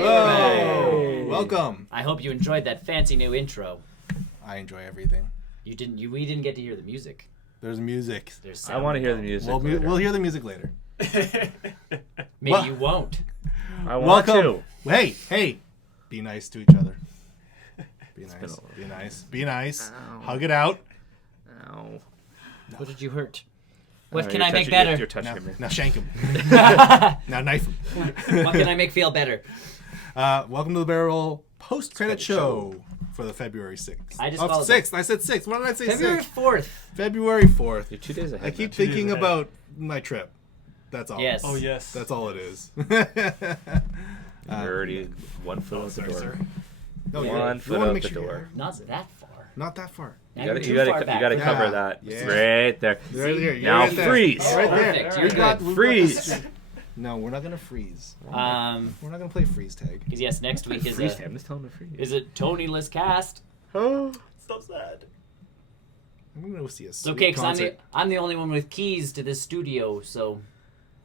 Hello. Hey. Welcome. I hope you enjoyed that fancy new intro. I enjoy everything. We didn't get to hear the music. There's music. There's I sound. want to hear the music. We'll hear the music later. Maybe Well- you won't. I want Welcome. to. Hey. Be nice to each other. Be been nice. a- Be nice. Be nice. Ow. Hug it out. Ow. What did you hurt? What No, can you're I make touching- better? You're touching me. Now shank him. Now knife him. What can I make feel better? Welcome to the Barrel post-credit Credit show for the February 6th. I just Oh, followed 6th. I said 6th. Why did I say February 6th? 4th. February 4th. You're 2 days ahead. I keep man. thinking ahead. about my trip. That's all. Yes. Oh, yes. That's all it is. You're already 1 foot out the sorry, door. sir. No, One you foot wanna out make the sure you're- door. Not that far. Not that far. Now You you're gotta, too you gotta, far you back. gotta Yeah. cover that. Yeah. Right there. Right here. You're Now right there. freeze. Oh, right there. Perfect. We You're got- good. we got Freeze. this- No, we're not gonna freeze. Because We're not gonna play freeze tag. yes, next week is Freeze a him. Just tell him to freeze. is a Tony-less cast. Oh. So sad. I'm gonna go see a It's okay because concert. I'm the only one with keys to this studio, so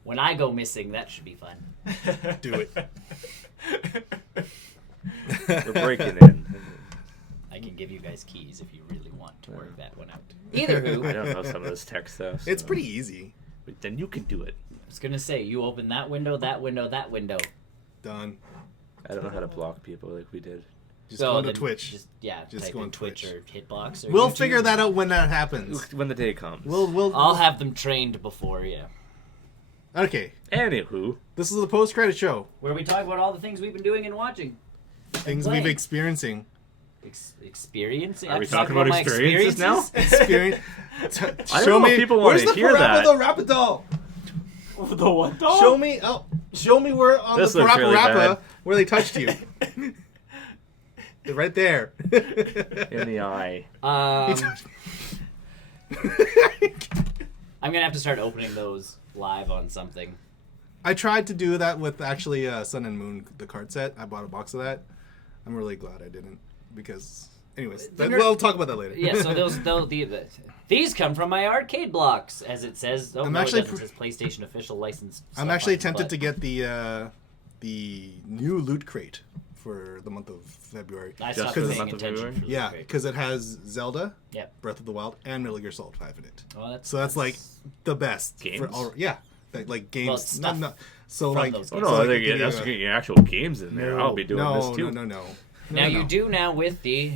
when I go missing, that should be fun. Do it. We're breaking in. I can give you guys keys if you really want to work that one out. Either who, I I don't know some of this tech stuff. It's so- pretty easy. But then you can do it. was gonna say you open that window, that window, that window. Done. I don't know how to block people like we did. Just So go to then Twitch. Just Just type go in on Twitch Twitch. or Hitbox. Or We'll YouTube. figure that out when that happens. When the day comes. We'll. I'll have them trained before you. Okay. Anywho. This is the post-credit show. Where we talk about all the things we've been doing and watching. Things Playing. we've experiencing. Experiencing. Are we I have to talk talking about my experiences now? Experience. I don't know if people wanna where's the hear that. Parappa the Rapidoll? The what dog? Show me. Oh, show me where on This the looks Parappa really Rappa bad. where they touched you. Right there. In the eye. I'm gonna have to start opening those live on something. I tried to do that with actually Sun and Moon, the card set. I bought a box of that. I'm really glad I didn't because, anyways, we'll talk about that later. Yeah, so these come from my arcade blocks, as it says. Oh, I'm no, actually it doesn't. It says PlayStation official license. I'm actually tempted to get the new loot crate for the month of February. I Just stopped for the paying month of attention. February? For the Yeah, crate. because it has Zelda, Yep. Breath of the Wild, and Metal Gear Solid 5 in it. Well, So that's like the best. Games? For all, yeah, like games. Well, stuff so from like. those Oh games. no, so I like think give you that's a- getting your actual games in there. I'll be doing this too. No. Now you do now with the.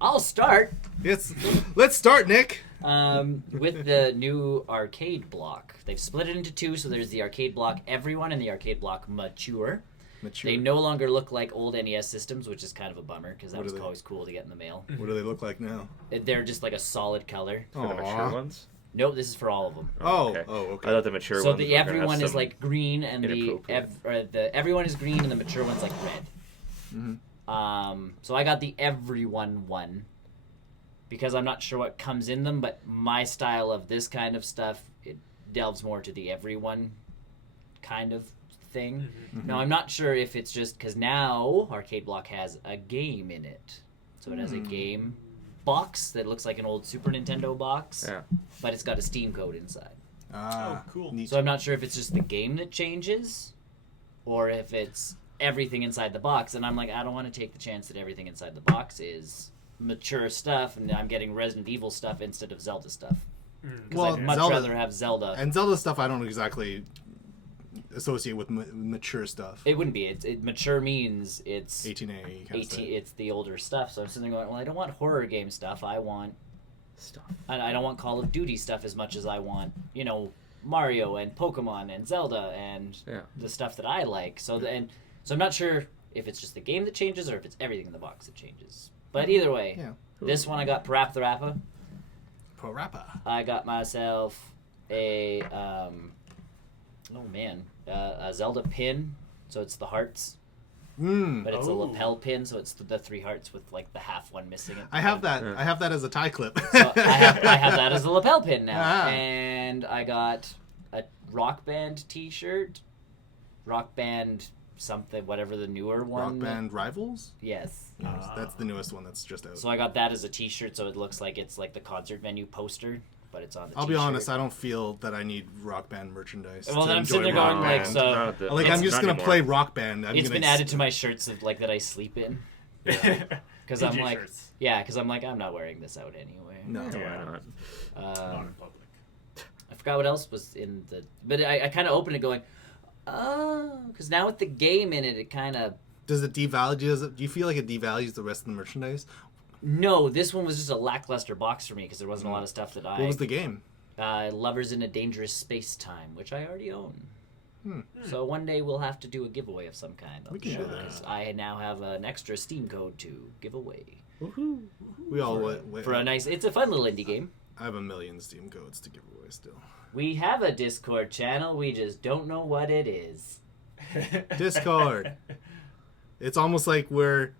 I'll start Let's start, Nick. with the new arcade block. They've split it into two, so there's the arcade block Everyone and the arcade block Mature. Mature. They no longer look like old NES systems, which is kind of a bummer because that What was are they? always cool to get in the mail. What do they look like now? They're just like a solid color. For the mature Aw. ones. Nope, this is for all of them. Oh, okay. okay. I thought the mature So ones. the were gonna have Everyone is some- like green, and the Everyone is green, and the Mature one's like red. So I got the Everyone one because I'm not sure what comes in them, but my style of this kind of stuff, it delves more to the Everyone kind of thing. Now I'm not sure if it's just because now Arcade Block has a game in it, so it has a game box that looks like an old Super Nintendo box, Yeah. but it's got a Steam code inside. Ah, Oh, cool. neat. So I'm not sure if it's just the game that changes, or if it's everything inside the box. And I'm like, I don't want to take the chance that everything inside the box is mature stuff, and I'm getting Resident Evil stuff instead of Zelda stuff. Because Well, I'd much Zelda- rather have Zelda. And Zelda stuff, I don't exactly associate with mature stuff. It wouldn't be. Mature means it's 18A. kind of 18. stuff. It's the older stuff. So I'm sitting there going, well, I don't want horror game stuff. I want. Stuff. I don't want Call of Duty stuff as much as I want, Mario and Pokemon and Zelda and Yeah. the stuff that I like. So I'm not sure if it's just the game that changes or if it's everything in the box that changes. But either way, Yeah. this one I got Parappa the Rappa. Parappa. I got myself a a Zelda pin. So it's the hearts, but it's a lapel pin. So it's the three hearts with like the half one missing. At the I have front. that. Yeah. I have that as a tie clip. So I have that as a lapel pin now. Ah. And I got a Rock Band t-shirt. Rock Band something, whatever the newer one. Rock Band Rivals. Yes. Yes, that's the newest one that's just out. So I got that as a t-shirt, so it looks like it's like the concert venue poster but it's on the I'll be t-shirt. honest, I don't feel that I need Rock Band merchandise. Well, to then I'm enjoy sitting there Rock going, like, Band. so- Not the- Like, I'm just not gonna anymore. play Rock Band. It's been added to my shirts of like that I sleep in. Because I'm like, shirts. because I'm like, I'm not wearing this out anyway. No. Yeah, why not? Not in public. I forgot what else was in the, but I kind of opened it going, oh, because now with the game in it, it kind of. Does it devalue? Do you feel like it devalues the rest of the merchandise? No, this one was just a lackluster box for me because there wasn't a lot of stuff that I. What was the game? Lovers in a Dangerous Space Time, which I already own. So one day we'll have to do a giveaway of some kind. We can do that. Because I now have an extra Steam code to give away Woohoo. We all wait. for a nice. It's a fun little indie game. I have a million Steam codes to give away still. We have a Discord channel. We just don't know what it is. Discord. It's almost like we're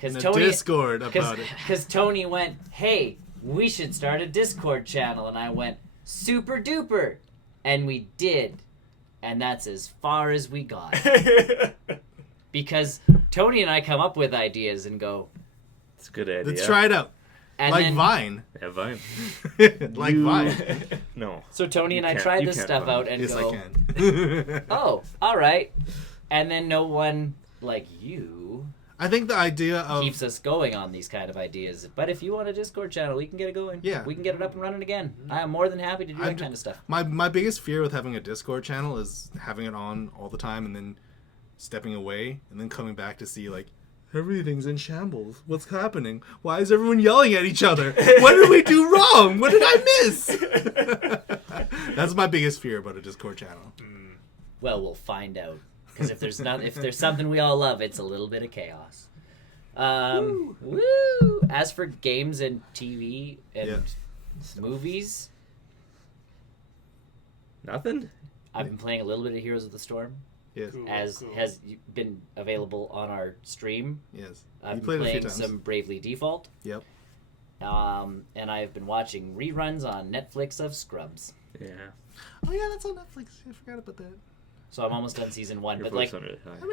in Because a Discord about it. Because Tony went, hey, we should start a Discord channel. And I went, super duper. And we did. And that's as far as we got. Because Tony and I come up with ideas and go, It's a good idea. Let's try it out. and Like then, Vine. Yeah, Vine. Like Vine. No. So Tony and I can't- tried you this can't stuff Vine. out and Yes, go, I can. oh, all right. And then no one like you I think the idea of keeps us going on these kind of ideas. But if you want a Discord channel, we can get it going. Yeah. We can get it up and running again. I am more than happy to do that kind of stuff. my biggest fear with having a Discord channel is having it on all the time and then stepping away and then coming back to see like everything's in shambles. What's happening? Why is everyone yelling at each other? What did we do wrong? What did I miss? That's my biggest fear about a Discord channel. Well, we'll find out. Because if there's something we all love, it's a little bit of chaos. Woo! As for games and TV and movies, Nothing? I've been playing a little bit of Heroes of the Storm, Yes, Cool, as cool. has been available on our stream. yes. I've You been played it a few playing times. some Bravely Default, Yep. and I've been watching reruns on Netflix of Scrubs. Yeah. Oh yeah, that's on Netflix. I forgot about that. So I'm almost done season 1, Your but voice like, sounded high.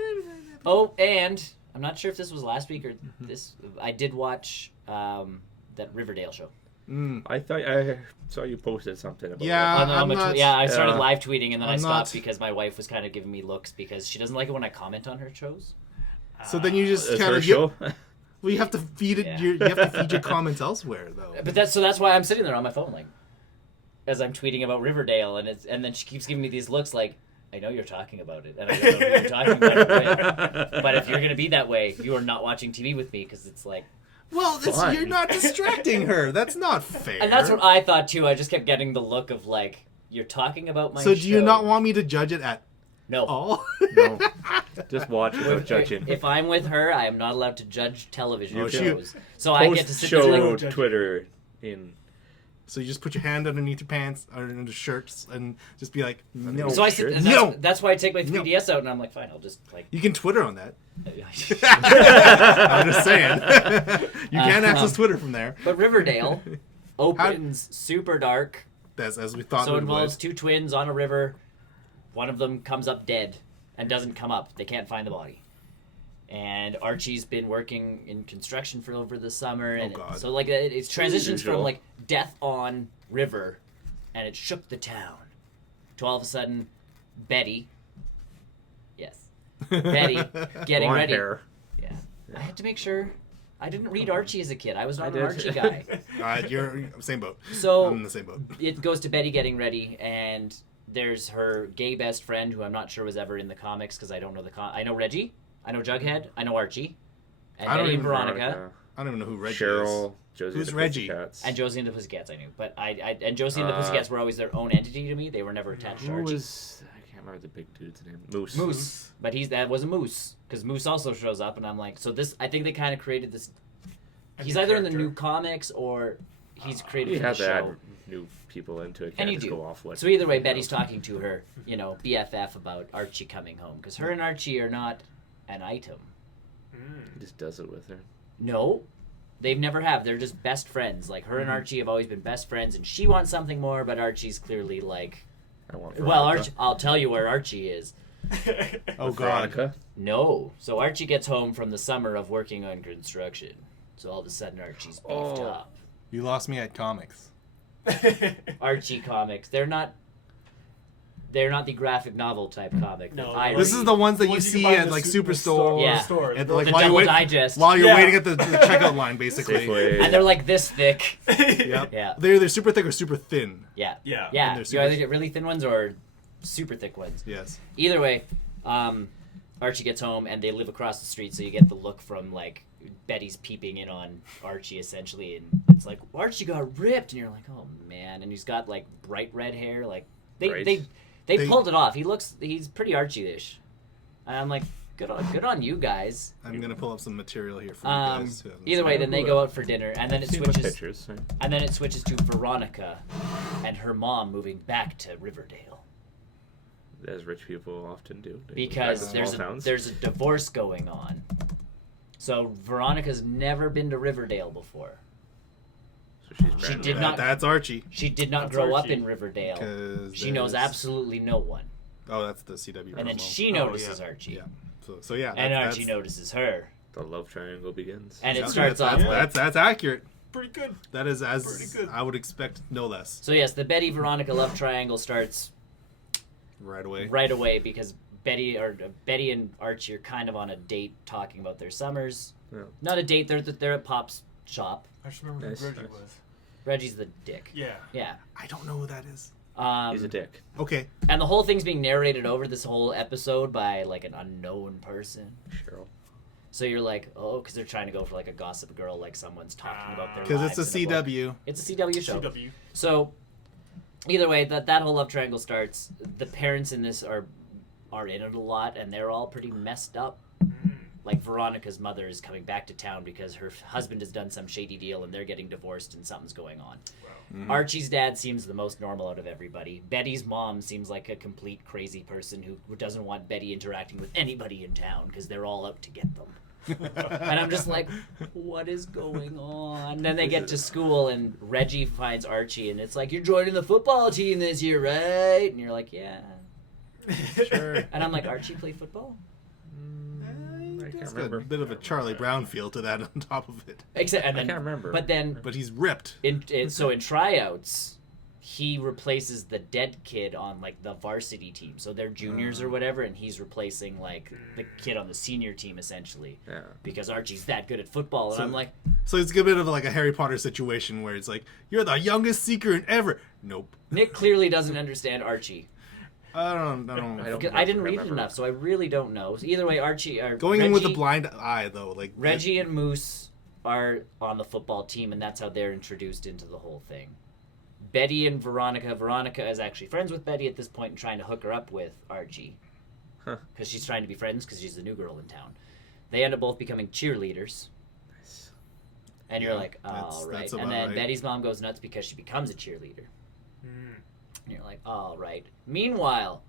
oh, and I'm not sure if this was last week or this. I did watch that Riverdale show. I thought I saw you posted something about Yeah. that. On my I'm not- I started Yeah. live tweeting and then I I'm stopped not- because my wife was kind of giving me looks because she doesn't like it when I comment on her shows. So then you just Is kind her of show? well, you have to feed it. Yeah. You have to feed your comments elsewhere, though. But that's why I'm sitting there on my phone like, as I'm tweeting about Riverdale and then she keeps giving me these looks like, I know you're talking about it and I don't know who you're talking about it with. But if you're gonna be that way, you are not watching TV with me because it's like. Well, Fine. you're not distracting her. That's not fair. And that's what I thought too. I just kept getting the look of like, you're talking about my So show. do you not want me to judge it at No. all? No. Just watch without judging. If I'm with her, I am not allowed to judge television Oh, shows. So I get to sit show there like, Twitter in. So you just put your hand underneath your pants or under shirts and just be like, no. so I Sure. sit, and No. that's why I take my No. 3DS out and I'm like, fine, I'll just like. You can Twitter on that. I'm just saying. You can access Twitter from there. But Riverdale opens super dark. That's as we thought So it it involves would. two twins on a river. One of them comes up dead and doesn't come up. They can't find the body. And Archie's been working in construction for over the summer, and God. so like it transitions from Usual. like death on river, and it shook the town. To all of a sudden, Betty. Yes, Betty getting Blonde ready. hair. Yeah, I had to make sure. I didn't read Archie as a kid. I was not an did. Archie guy. You're same boat. So I'm in the same boat. it goes to Betty getting ready, and there's her gay best friend, who I'm not sure was ever in the comics because I don't know I know Reggie, I know Jughead, I know Archie, and I don't Betty and even- Veronica, I don't even know who Reggie Cheryl, is. Josie Who's and the Reggie? Pussycats. and Josie and the Pussycats. I knew, but I and Josie and the Pussycats were always their own entity to me. They were never attached to Who Archie. was? I can't remember the big dude's name. Moose. Moose, but that was a Moose because Moose also shows up, and I'm like, so this. I think they kind of created this. He's either in the new comics or he's created You for the have to show. add new people into it. Can't And you just do. go off what. So either way, Betty's talking to her, BFF about Archie coming home because her and Archie are not an item. He just does it with her. No, they've never have. They're just best friends. Like her and Archie have always been best friends, and she wants something more, but Archie's clearly like, I want well, Veronica. Archie, I'll tell you where Archie is. Oh With God. Veronica. No, so Archie gets home from the summer of working on construction. So all of a sudden, Archie's beefed Oh. up. You lost me at comics. Archie comics. They're not the graphic novel type comic. No, that I This read. is the ones that you can see buy in at the like super Superstore. Yeah. store. And the like Double Digest. while you're Yeah. waiting at the checkout line, basically. Safeway. And they're like this thick. Yep. Yeah. They're either super thick or super thin. Yeah. Yeah. And Yeah. they're You super- either get really thin ones or super thick ones. Yes. Either way, Archie gets home and they live across the street, so you get the look from like Betty's peeping in on Archie essentially, and it's like Archie got ripped, and you're like, oh man, and he's got like bright red hair, like they Right. they pulled it off. He's pretty Archie-ish, and I'm like, good on you guys. I'm gonna pull up some material here for you guys. who haven't Either seen way, it. then they go out for dinner, and then it Seen the switches, pictures. Right? and then it switches to Veronica and her mom moving back to Riverdale. As rich people often do. They go back to Because small towns. there's a divorce going on. So Veronica's never been to Riverdale before. So she's She brand did new. not- That's Archie. She did not That's grow up Archie. in Riverdale. 'Cause She knows there's- absolutely no one. Oh, that's the CW. And then promo. she notices Archie. Yeah. So yeah. And that's- Archie notices her. The love triangle begins. And it that's- starts off that's, like... that's accurate. Pretty good. That is Pretty as good. I would expect, no less. So yes, the Betty-Veronica love triangle starts Right away. right away because Betty and Archie are kind of on a date talking about their summers. Yeah. Not a date, they're at Pop's shop. I just remember Nice, who Reggie nice. was. Reggie's the dick. Yeah. Yeah. I don't know who that is. He's a dick. Okay. And the whole thing's being narrated over this whole episode by like an unknown person. Cheryl. So you're like, oh, because they're trying to go for like a Gossip Girl, like someone's talking about their Because lives. it's a in book. CW. It's a CW show. CW. So either way, that whole love triangle starts. The parents in this are in it a lot, and they're all pretty messed up. Like Veronica's mother is coming back to town because her husband has done some shady deal, and they're getting divorced, and something's going on. Archie's dad seems the most normal out of everybody. Betty's mom seems like a complete crazy person who doesn't want Betty interacting with anybody in town because they're all out to get them. And I'm just like, what is going on? Then they get to school and Reggie finds Archie and it's like, you're joining the football team this year, right? And you're like, yeah. Sure. And I'm like, Archie play football? I can't It's got a remember. bit of a Charlie Brown feel to that on top of it. Except, and I then, can't remember. But then, But he's ripped. so in tryouts, he replaces the dead kid on like the varsity team. So they're juniors or whatever, and he's replacing like the kid on the senior team essentially. Yeah. Because Archie's that good at football, and So- I'm like, So it's a bit of like a Harry Potter situation where it's like, you're the youngest seeker ever. Nope. Nick clearly doesn't understand Archie. I don't Because I didn't read it enough, so I really don't know. So either way, Archie or Going in with a Reggie- blind eye, though. Like Reggie and Moose are on the football team, and that's how they're introduced into the whole thing. Betty and Veronica. Veronica is actually friends with Betty at this point and trying to hook her up with Archie. Huh. Because she's trying to be friends because she's the new girl in town. They end up both becoming cheerleaders. Nice. And you're Yeah, like, all right. that's And about then right. Betty's mom goes nuts because she becomes a cheerleader. And you're like, all right. Meanwhile,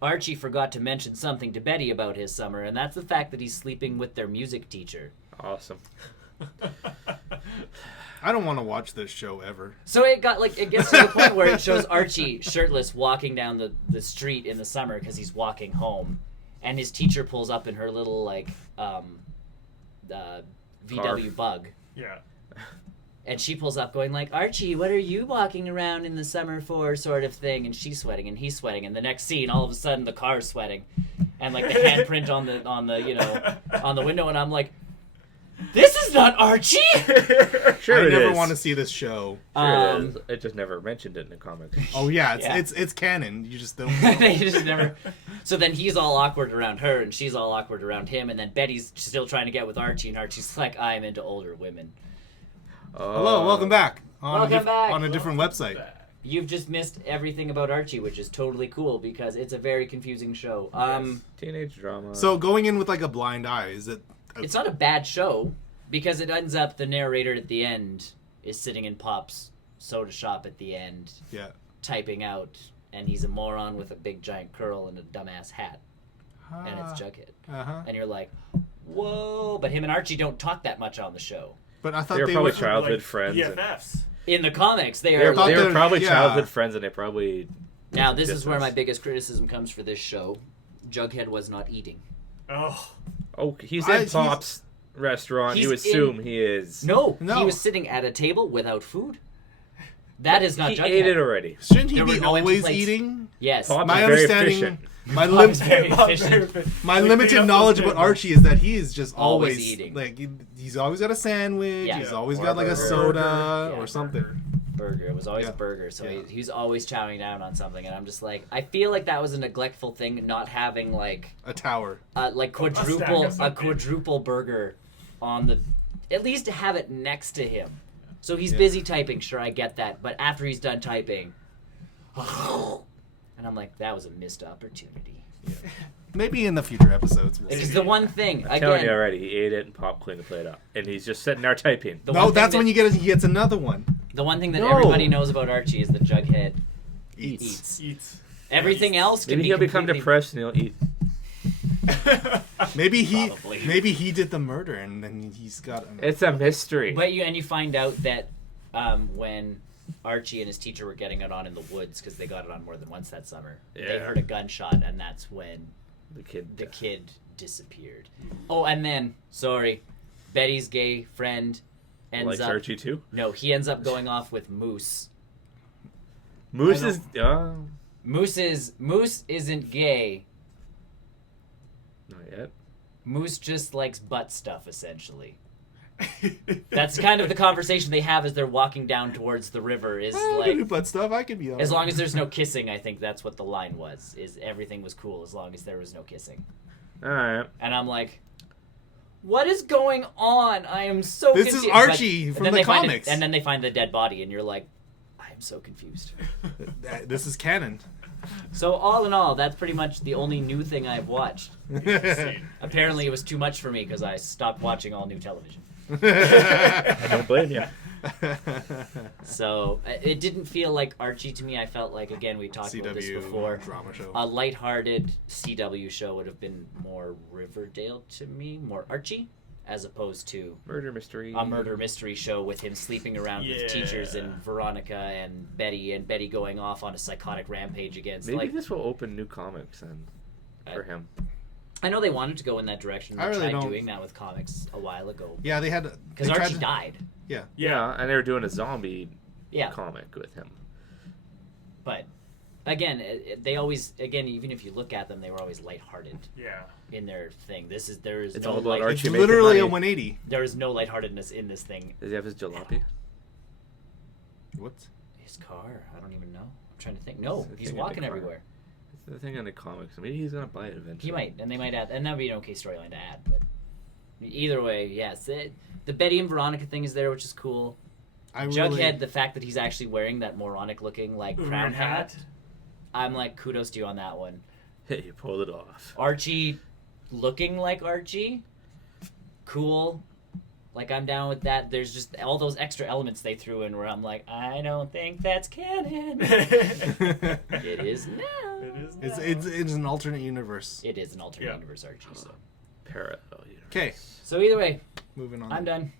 Archie forgot to mention something to Betty about his summer, and that's the fact that he's sleeping with their music teacher. Awesome. I don't want to watch this show ever. So it gets to the point where it shows Archie shirtless walking down the street in the summer because he's walking home, and his teacher pulls up in her little VW bug, Yeah. and she pulls up going like, Archie, what are you walking around in the summer for, sort of thing, and she's sweating and he's sweating, and the next scene, all of a sudden the car's sweating, and like the handprint on the window, and I'm like, this is not Archie. Sure I it never is. want to see this show. Sure it is. It just never mentioned it in the comics. Oh yeah, Yeah. it's canon. You just don't. They just never. So then he's all awkward around her, and she's all awkward around him, and then Betty's still trying to get with Archie, and Archie's like, "I'm into older women." Hello, welcome back. Welcome back. On a different website. You've just missed everything about Archie, which is totally cool because it's a very confusing show. Teenage drama. So going in with like a blind eye, is it? It's not a bad show because it ends up the narrator at the end is sitting in Pop's soda shop at the end, Yeah. typing out, and he's a moron with a big giant curl and a dumbass hat, and it's Jughead. Uh-huh. And you're like, whoa! But him and Archie don't talk that much on the show. But I thought they were they probably were childhood friends. and- BFFs. In the comics, they They are. thought were they're- probably yeah. childhood friends, and they probably. Now, this is where my distance. biggest criticism comes for this show. Jughead was not eating. Oh. Oh, he's I- in he's- Pop's restaurant. You He's assume he is. No, No. he was sitting at a table without food. That is not He Jughead. ate it already. Shouldn't he There were be no empty always plates. eating? Yes. Pop- My very understanding, efficient. my Bob's lim- very Bob's efficient. very- my Like, limited clean up knowledge those about tables. Archie is that he is just Always always eating. like he's always got a sandwich. Yeah. He's always Or got like a burger. soda Yeah, or something. Burger. It was always Yeah. a burger. So Yeah. he's always chowing down on something, and I'm just like, I feel like that was a neglectful thing, not having like A tower. like stack quadruple of a something. quadruple burger on the. At least have it next to him. So he's Yeah. busy typing. Sure, I get that. But after he's done typing, and I'm like, that was a missed opportunity. Maybe in the future episodes. We'll It's see. the one thing I'm telling you again. already, he ate it and Pop cleaned the plate up. And he's just sitting there typing. The No, one thing that's that- when he gets another one. The one thing that No. everybody knows about Archie is that Jughead Eats. eats. Eats. Everything else can Maybe be he'll become completely- depressed and he'll eat. Maybe Probably. he did the murder and then he's got. It's a mystery. But you find out that when Archie and his teacher were getting it on in the woods because they got it on more than once that summer, they Yeah. heard a gunshot, and that's when the kid. the kid disappeared. Oh, and then sorry, Betty's gay friend ends likes up. Archie too. No, he ends up going off with Moose. Moose I is. Moose isn't gay. Not yet. Moose just likes butt stuff, essentially. That's kind of the conversation they have as they're walking down towards the river. Is I can do like, butt stuff. I could be. as long as there's no kissing, I think that's what the line was. Is everything was cool as long as there was no kissing. Alright. And I'm like, what is going on? I am so This is confused. Archie But- from and then the they find comics. and then they find the dead body, and you're like, I am so confused. This is canon. So all in all, that's pretty much the only new thing I've watched. Apparently, it was too much for me because I stopped watching all new television. I don't blame you. So it didn't feel like Archie to me. I felt like, again, we talked about this CW before. drama show. A lighthearted CW show would have been more Riverdale to me, more Archie, as opposed to Murder mystery. a murder mystery show with him sleeping around with teachers and Veronica and Betty going off on a psychotic rampage against. Maybe Like, this will open new comics and for him. I know they wanted to go in that direction. They I really tried don't- doing that with comics a while ago Yeah, they had because they tried Archie to- died. Yeah, Yeah, and they were doing a zombie Yeah, comic with him. but again, they always even if you look at them, they were always lighthearted Yeah. in their thing. There is It's no all about it's Archie making literally a money. 180. there is no lightheartedness in this thing. Does he have his jalopy? What? His car, I don't even know. I'm trying to think. No, It's the he's thing in the walking car. everywhere. It's the thing in the comics. Maybe he's gonna buy it eventually. He might, and they might add, and that would be an okay storyline to add. But either way, yes, the Betty and Veronica thing is there, which is cool. I Jughead, the fact that he's actually wearing that moronic-looking like crown Boomerang hat, I'm like, kudos to you on that one. Hey, you pulled it off. Archie, looking like Archie, cool. Like, I'm down with that. There's just all those extra elements they threw in where I'm like, I don't think that's canon. It is now. It's an alternate universe. It is an alternate Yeah. universe Archie. So. Parallel universe. Okay, So either way, moving on. I'm done.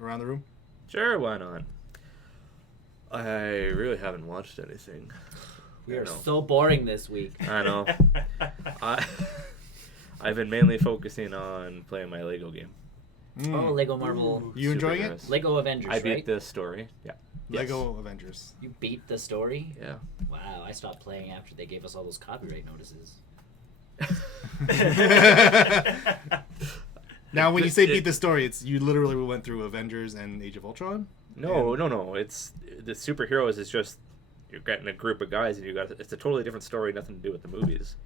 Around the room. Sure, why not? I really haven't watched anything. We I are know. so boring this week. I know. I've been mainly focusing on playing my Lego game. Oh, Lego Marvel, Ooh. You enjoying it? Superheroes. Lego Avengers, I beat right? the story. Yeah. Lego Avengers. You beat the story? Yeah. Wow, I stopped playing after they gave us all those copyright notices. Now, when you say beat the story, it's you literally went through Avengers and Age of Ultron. No. It's the superheroes is just you're getting a group of guys and it's a totally different story, nothing to do with the movies.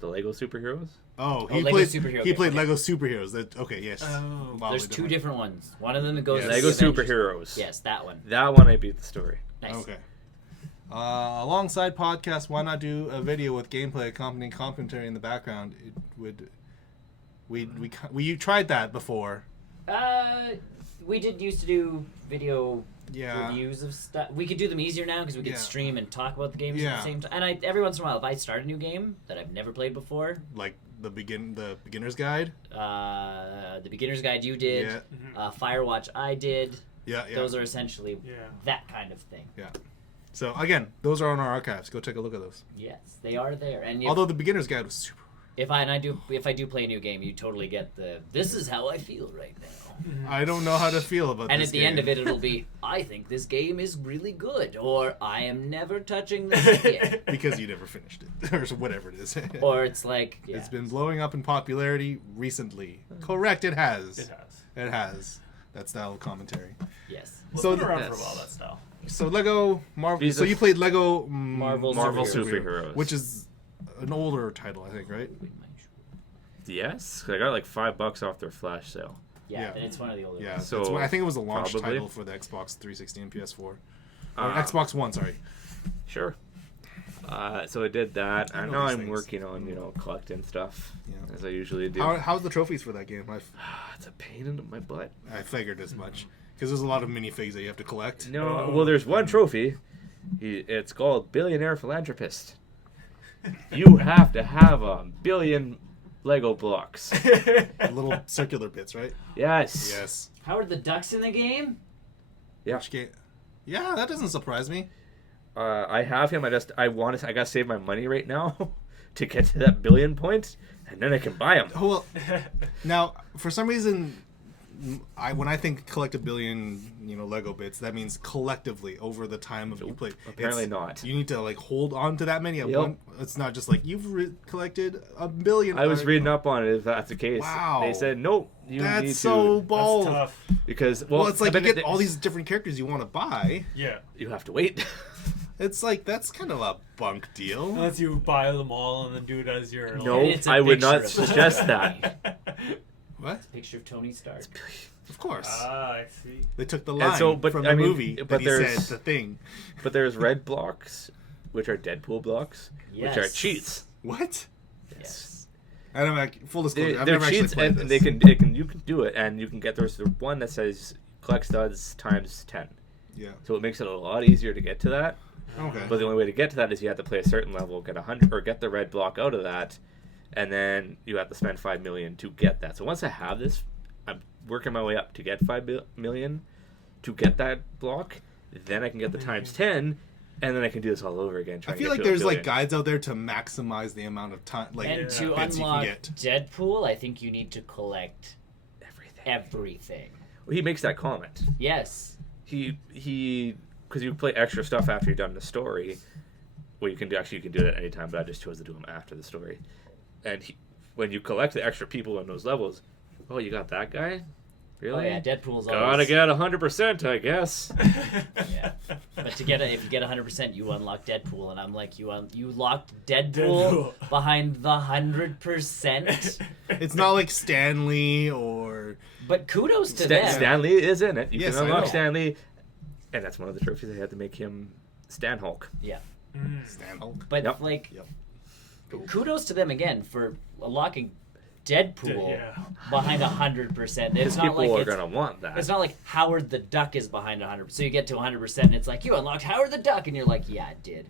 The Lego superheroes. Oh, he Lego played. superhero He game, played okay. Lego superheroes. That okay? Yes. Oh. Wildly There's two different ones. One of them that goes Yes. to Lego the Avengers. superheroes. Yes, that one. That one I beat the story. Nice. Okay. Alongside podcast, why not do a video with gameplay accompanying commentary in the background? It would. We tried that before. We did used to do video Yeah. reviews of stuff. We could do them easier now because we could Yeah. stream and talk about the games at Yeah. the same time. And every once in a while, if I start a new game that I've never played before, Like the beginner's guide. the beginner's guide you did, Yeah. Firewatch I did. Yeah. Yeah. Those are essentially Yeah. that kind of thing. So again, those are on our archives. Go take a look at those. Yes, they are there. And Although the beginner's guide was super. If I do play a new game, you totally get this is how I feel right now. I don't know how to feel about And this at the game. end of it, it'll be, I think this game is really good, or I am never touching this again. Because you never finished it, or whatever it is. Or it's like, yeah. It's been blowing up in popularity recently. Correct, it has. It has. It has. That style of commentary. Yes. Well, So it's been around yes. for a while, that style. So Lego Marvel. These So are- you played Lego Marvel Superheroes. which is an older title, I think, right? Yes, I got like $5 off their flash sale. Yeah, Yeah. then it's one of the older Yeah. ones. So, So I think it was a launch probably. title for the Xbox 360 and PS4, or Uh, Xbox One. Sorry. Sure. So I did that. I I know know these I'm things. working on collecting stuff Yeah. as I usually do. How's the trophies for that game? It's a pain in my butt. I figured as much because there's a lot of minifigs that you have to collect. No, well, there's one trophy. It's called Billionaire Philanthropist. You have to have a billion Lego blocks. Little circular bits, right? Yes. Yes. How are the ducks in the game? Yeah. Which game? Yeah, that doesn't surprise me. I have him. I gotta save my money right now to get to that billion point, and then I can buy him. Oh, well, now for some reason, when I think collect a billion, Lego bits, that means collectively over the time of you play. apparently not. You need to hold on to that many at Yep. one. It's not just like you've collected a billion. I was reading up on it. If that's the case, Wow. they said nope. You That's need so to bold. That's tough. because Well, it's like you I bet get all these different characters you want to buy. Yeah. You have to wait. It's like that's kind of a bunk deal. Unless you buy them all and then do it as your... No, It's a I would not picture of suggest Tony. that. What? Picture of Tony Stark. Of course. I see. They took the And line so, but, from I the mean, movie but that he there's- said the thing. But there's red blocks, which are Deadpool blocks, which are Yes. cheats. What? Yes. I don't. Full disclosure, I've They're never actually cheats, played and this. you can do it, and you can get there's the one that says collect studs times 10. Yeah. So it makes it a lot easier to get to that. Okay. But the only way to get to that is you have to play a certain level, get 100, or get the red block out of that, and then you have to spend 5 million to get that. So once I have this, I'm working my way up to get 5 million to get that block. Then I can get the times 10, and then I can do this all over again. I trying to feel get like to a there's billion. guides out there to maximize the amount of time, And to bits you unlock can get. Deadpool, I think you need to collect everything. everything. Well, he makes that comment. Yes. He because you play extra stuff after you've done the story. Well, you can do it at any time, but I just chose to do them after the story. And when you collect the extra people in those levels, oh, you got that guy? Really? Oh yeah, Deadpool's Gotta always... get 100%, I guess. Yeah. But if you get 100%, you unlock Deadpool, and I'm like, you locked Deadpool Deadpool. behind the 100%. It's not like Stanley or But kudos to them. Stanley is in it. You Yes, can I unlock know. Stanley, and that's one of the trophies. I had to make him Stan Hulk. Yeah. Stan Hulk. But Yep. like, Yep. kudos to them again for unlocking Deadpool Yeah. behind 100%. It's Because not people like are it's, gonna want that. it's not like Howard the Duck is behind 100%. So you get to 100%, and it's like you unlocked Howard the Duck, and you're like, yeah, I did.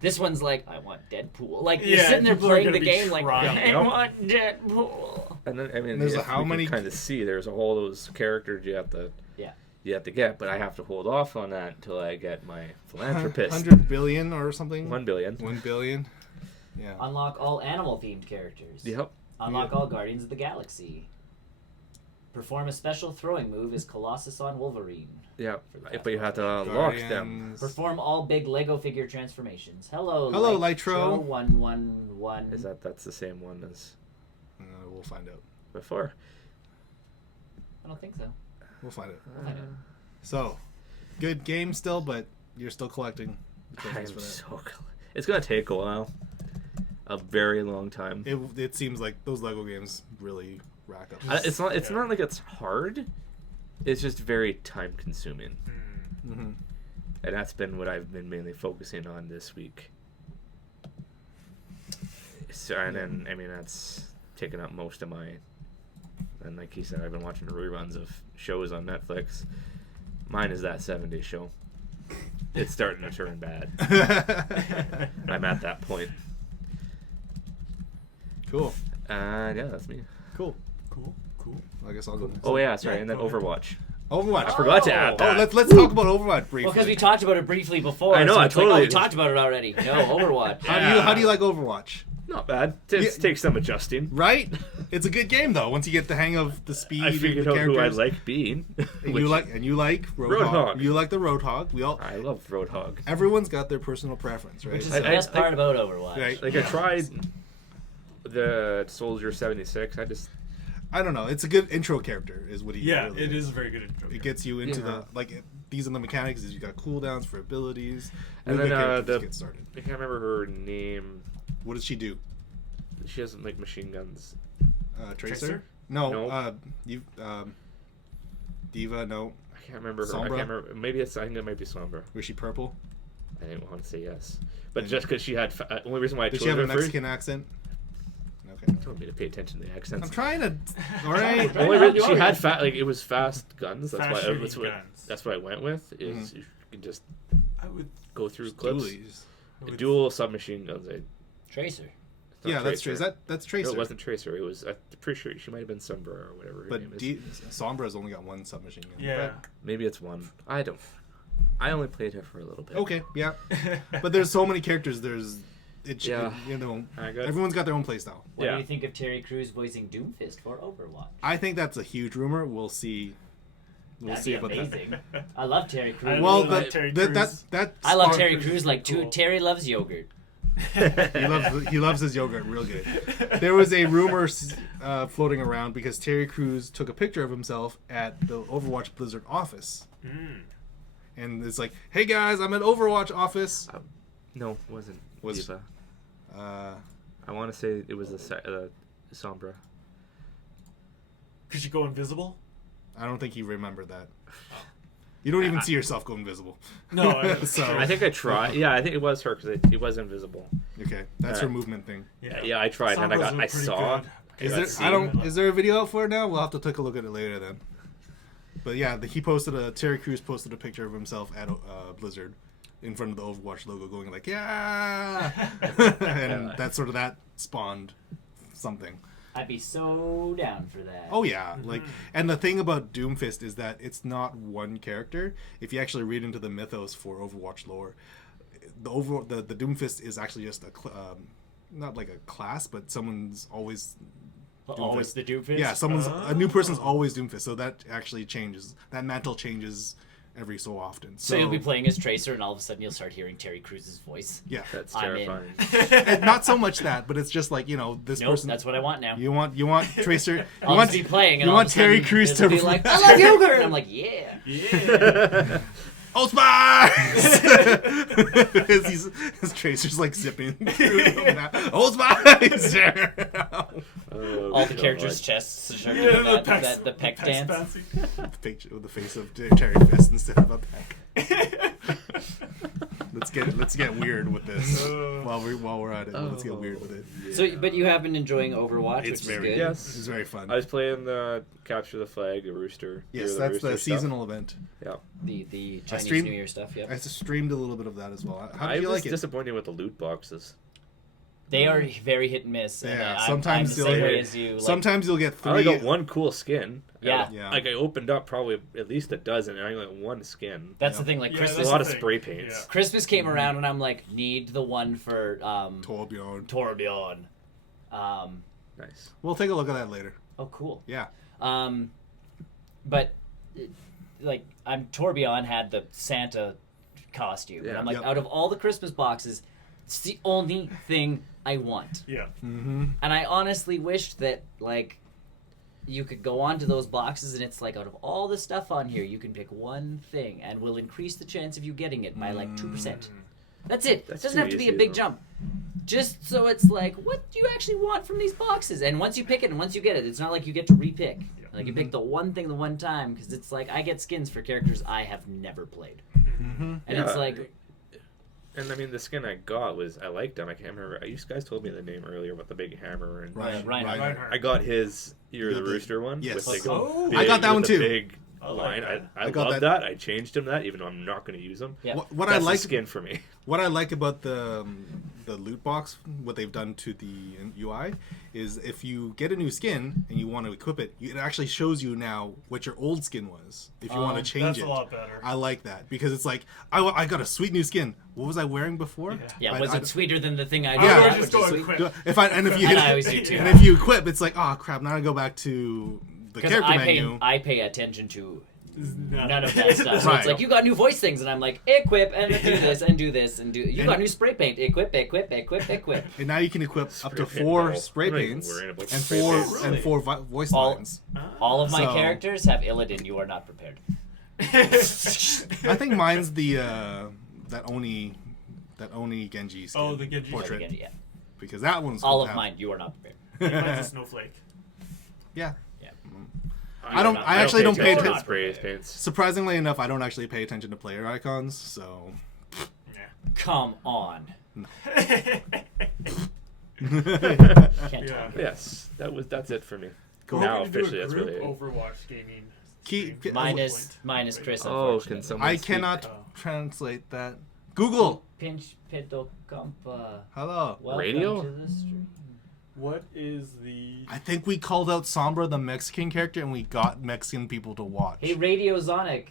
This one's like, I want Deadpool. Like you're Yeah, sitting there people are playing gonna the be game, like trying. I want Deadpool. And then I mean, There's if how we can many- kind of see there's all those characters you have to get, but I have to hold off on that until I get my philanthropist 100 billion or something. 1 billion. 1 billion. Yeah. Unlock all animal-themed characters. Yep. Unlock all Guardians of the Galaxy. Perform a special throwing move as Colossus on Wolverine. Yeah, but you have to unlock them. Guardians. Perform all big Lego figure transformations. Hello, Lytro. 111. That's the same one as We'll find out. before. I don't think so. We'll find it. We'll find out. So, good game still, but you're still collecting the I'm trophies for that. so it's gonna take a while, a very long time. It seems like those Lego games really rack up. It's not like it's hard. It's just very time consuming, Mm-hmm. and that's been what I've been mainly focusing on this week. So, and then I mean that's taken up most of my. And like he said, I've been watching reruns of shows on Netflix. Mine is that 7-day show. It's starting to turn bad. I'm at that point. Cool. Yeah, that's me. Cool. Cool. I guess I'll go next. Oh yeah, sorry, and then go ahead. Overwatch. Overwatch. I forgot to add Oh, that. let's talk about Overwatch briefly. Well, because we talked about it briefly before. I know, so I it's like, oh, totally- we talked about it already. No, Overwatch. How do you like Overwatch? Not bad. It takes some adjusting. Right? It's a good game though. Once you get the hang of the speed I of figured the out who I characters. like being. And which- you like Roadhog. Roadhog. You like the Roadhog. We all. I love Roadhog. Everyone's got their personal preference, right? Which is I- the best I- part about Overwatch. Right. Like I tried the Soldier 76. I don't know. It's a good intro character, is what he. Yeah, really it is a very good intro. It gets you into Yeah. these are the mechanics. Is you got cooldowns for abilities. And Really then, good character to the- get started. I can't remember her name. What does she do? She has like machine guns. Tracer? Tracer? No. No. Diva. No. I can't remember her. I Sombra? can't remember. Maybe I think it might be Sombra. Was she purple? I didn't want to say yes, but just because she had only reason why I Did chose she have her a first. Mexican accent? Okay. Told me to pay attention to the accents. I'm trying to. All right. Right Only now, reason you she are. had it was fast guns. That's Fast why. shooting guns. That's what I went with. Is Mm-hmm. you can just I would. go through clips. Dualies. I would Dual submachine guns. Tracer. It's not Yeah, that's Tracer. That's Tracer. No, it wasn't Tracer. It was. I'm pretty sure she might have been Sombra or whatever her name But is. Sombra's only got one submachine gun. Yeah. Maybe it's one. I don't. I only played her for a little bit. But- okay. Yeah. But there's so many characters. Yeah. You know, I got- everyone's got their own playstyle. What Yeah. do you think of Terry Crews voicing Doomfist for Overwatch? I think that's a huge rumor. We'll see. We'll That'd see be about amazing. that. I love Terry Crews. I Well, really like Terry that Crews. I love spawned- Terry Crews Crews is like cool. Terry loves yogurt. he loves his yogurt real good. There was a rumor floating around because Terry Crews took a picture of himself at the Overwatch Blizzard office, Mm. and it's like, "Hey guys, I'm at Overwatch office." No, it wasn't. Was- Diva. Uh, I want to say it was the Sombra. Could you go invisible? I don't think he remembered that. You don't even see yourself go invisible. No. So I think I tried. Yeah, I think it was her because it was invisible. okay, that's her movement thing. Yeah, I tried and Sombra's I look pretty saw. good. Is there a video out for it now? We'll have to take a look at it later then. But yeah, Terry Crews posted a picture of himself at Blizzard in front of the Overwatch logo, going like, "Yeah," and that spawned something. I'd be so down for that. Oh yeah, like, and the thing about Doomfist is that it's not one character. If you actually read into the mythos for Overwatch lore, the Doomfist is actually just not like a class, but someone's always Always the Doomfist? yeah, a new person's always Doomfist, so that actually changes. That mantle changes every so often. So you'll be playing as Tracer, and all of a sudden you'll start hearing Terry Crews' voice. Yeah, That's I'm in. terrifying. and not so much that, but it's just like, this Nope, person. that's what I want now. You want Tracer. I'll just be playing, and you all want of a sudden Terry Crews it'll to be like, I love yogurt! And I'm like, yeah. Yeah. Old Spice! his Tracer's like zipping through them. Old Spice! Oh, All the God. characters' chests start Yeah, doing the the peck dance. dancing. Picture with the face of Terry Fist instead of a peck. Let's get weird with this while we're at it. Let's get weird with it. So, but you have been enjoying Overwatch, It's which is very good. Yes. It's very fun. I was playing the Capture the Flag, the Rooster. Yes, Year of that's Rooster the stuff. seasonal event. Yeah. The Chinese streamed- New Year stuff, yeah. I streamed a little bit of that as well. How I did you was like it? disappointed with the loot boxes. They are very hit and miss. and Yeah, I'm sometimes the you'll same way get- as you. Like, Sometimes you'll get I only three. got one cool skin. Yeah. Yeah. Like I opened up probably at least a dozen, and I only got one skin. that's Yeah. the thing. Like Yeah, There's Christmas, a lot of the thing. spray paints. Yeah. Christmas came around, and I'm like, need the one for Torbjorn. Torbjorn. Nice. We'll take a look at that later. Oh, cool. Yeah. But like, Torbjorn had the Santa costume, and Yeah. I'm like, Yep. out of all the Christmas boxes, it's the only thing I want. Yeah. Mm-hmm. And I honestly wished that, like, you could go onto those boxes and it's like, out of all the stuff on here, you can pick one thing and will increase the chance of you getting it by like 2%. That's it. That's It doesn't too have to be a easy, big though. jump. Just so it's like, what do you actually want from these boxes? And once you pick it and once you get it, it's not like you get to repick. Like, you pick the one thing the one time, because it's like, I get skins for characters I have never played. Mm-hmm. And Yeah. it's like, And I mean, the skin I got I liked him. I can't remember. You guys told me the name earlier with the big hammer. And Ryan. Reinhardt. Reinhardt. I got his Year of You the got the- Rooster one. yes. With the Oh. big, I got that with one the too. Big I like line. that. I got love that. that. I changed him that, even though I'm not going to use him. yeah. What I That's the like skin for me. What I like about the the loot box, what they've done to the UI is if you get a new skin and you want to equip it, it actually shows you now what your old skin was. If you want to change That's it, a lot better. I like that because it's like I got a sweet new skin. What was I wearing before? Yeah, was it sweeter than the thing I Yeah. got, I just which go is sweet? equip. If you And I always do too. and if you equip, it's like, oh crap! Now I go back to the Because character menu. I pay attention to None none of that stuff. So Right. it's like, you got new voice things, and I'm like, equip, and do this, and do this, and do... You got new spray paint. Equip. And now you can equip up to Spray paint 4 ball. spray I'm not even paints worrying about and spray 4 paint. and Really? 4 voice All- lines. All of my So- characters have Illidan. You are not prepared. I think mine's the that Oni Genji skin Oh, the Genji. portrait Again, yeah. because that one's All cool of to mine, you are not prepared. Mine's a snowflake. Yeah. Yeah. I don't- I actually don't pay attention to attention- spray paints. Surprisingly enough, I don't actually pay attention to player icons, so Come on. Can't Yeah. Yes, that's it for me. Cool. Now We're gonna do a officially, that's group really it. Overwatch gaming. Keep- stream. Minus Chris, Oh, unfortunately. can someone? I speak? cannot Oh. translate that. Google. Pinch Pito Compa. Hello. Welcome Radio? to the stream. What is the? I think we called out Sombra, the Mexican character, and we got Mexican people to watch. Hey, Radio Zonic.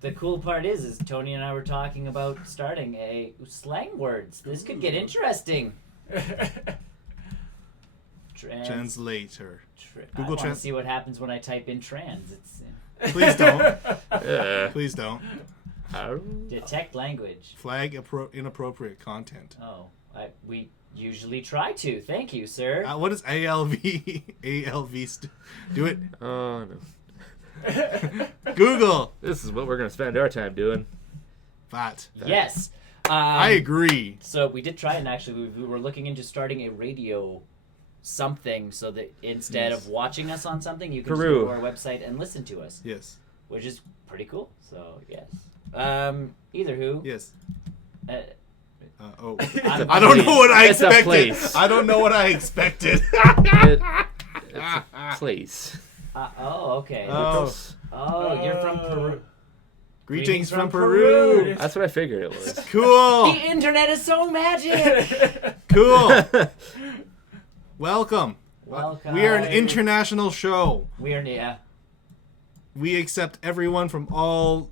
The cool part is Tony and I were talking about starting a slang words. This could get interesting. Translator. I Google want to Trans- see what happens when I type in trans. It's Please don't. Yeah. Please don't. detect language. Flag inappropriate content. Oh, we usually try to. Thank you, sir. What is ALV? Do it. Oh no. Google. This is what we're gonna spend our time doing. That. Yes. I agree. So we did try, and actually we were looking into starting a radio something so that instead of watching us on something, you can just Peru. go to our website and listen to us, Yes. which is pretty cool. So yes. Either who. Yes. Oh. I'm- I don't know what I It's a expected. place. I don't know what I expected. It's a place. Oh, okay. Oh. Oh, you're from Peru. Greetings from Peru. Peru. That's what I figured it was. Cool. The internet is so magic. Cool. Welcome. Welcome. We are an international show. We are We accept everyone from all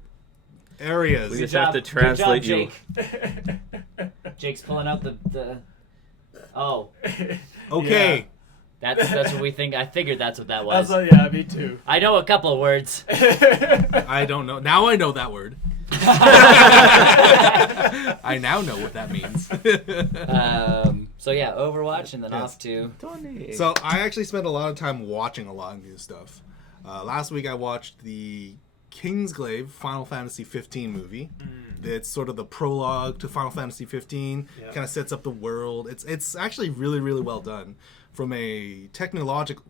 areas. We Good just have to job. translate Good you. job, Jake. Jake's pulling out the. Oh, Okay. that's what we think. I figured that's what that was. Yeah, me too. I know a couple of words. I don't know. Now I know that word. I now know what that means. So yeah, Overwatch, and then Yes. off to. So I actually spent a lot of time watching a lot of new stuff. Last week I watched the Kingsglaive Final Fantasy 15 movie. It's sort of the prologue to Final Fantasy 15. Yeah. Kind of sets up the world. It's actually really really well done from a technological.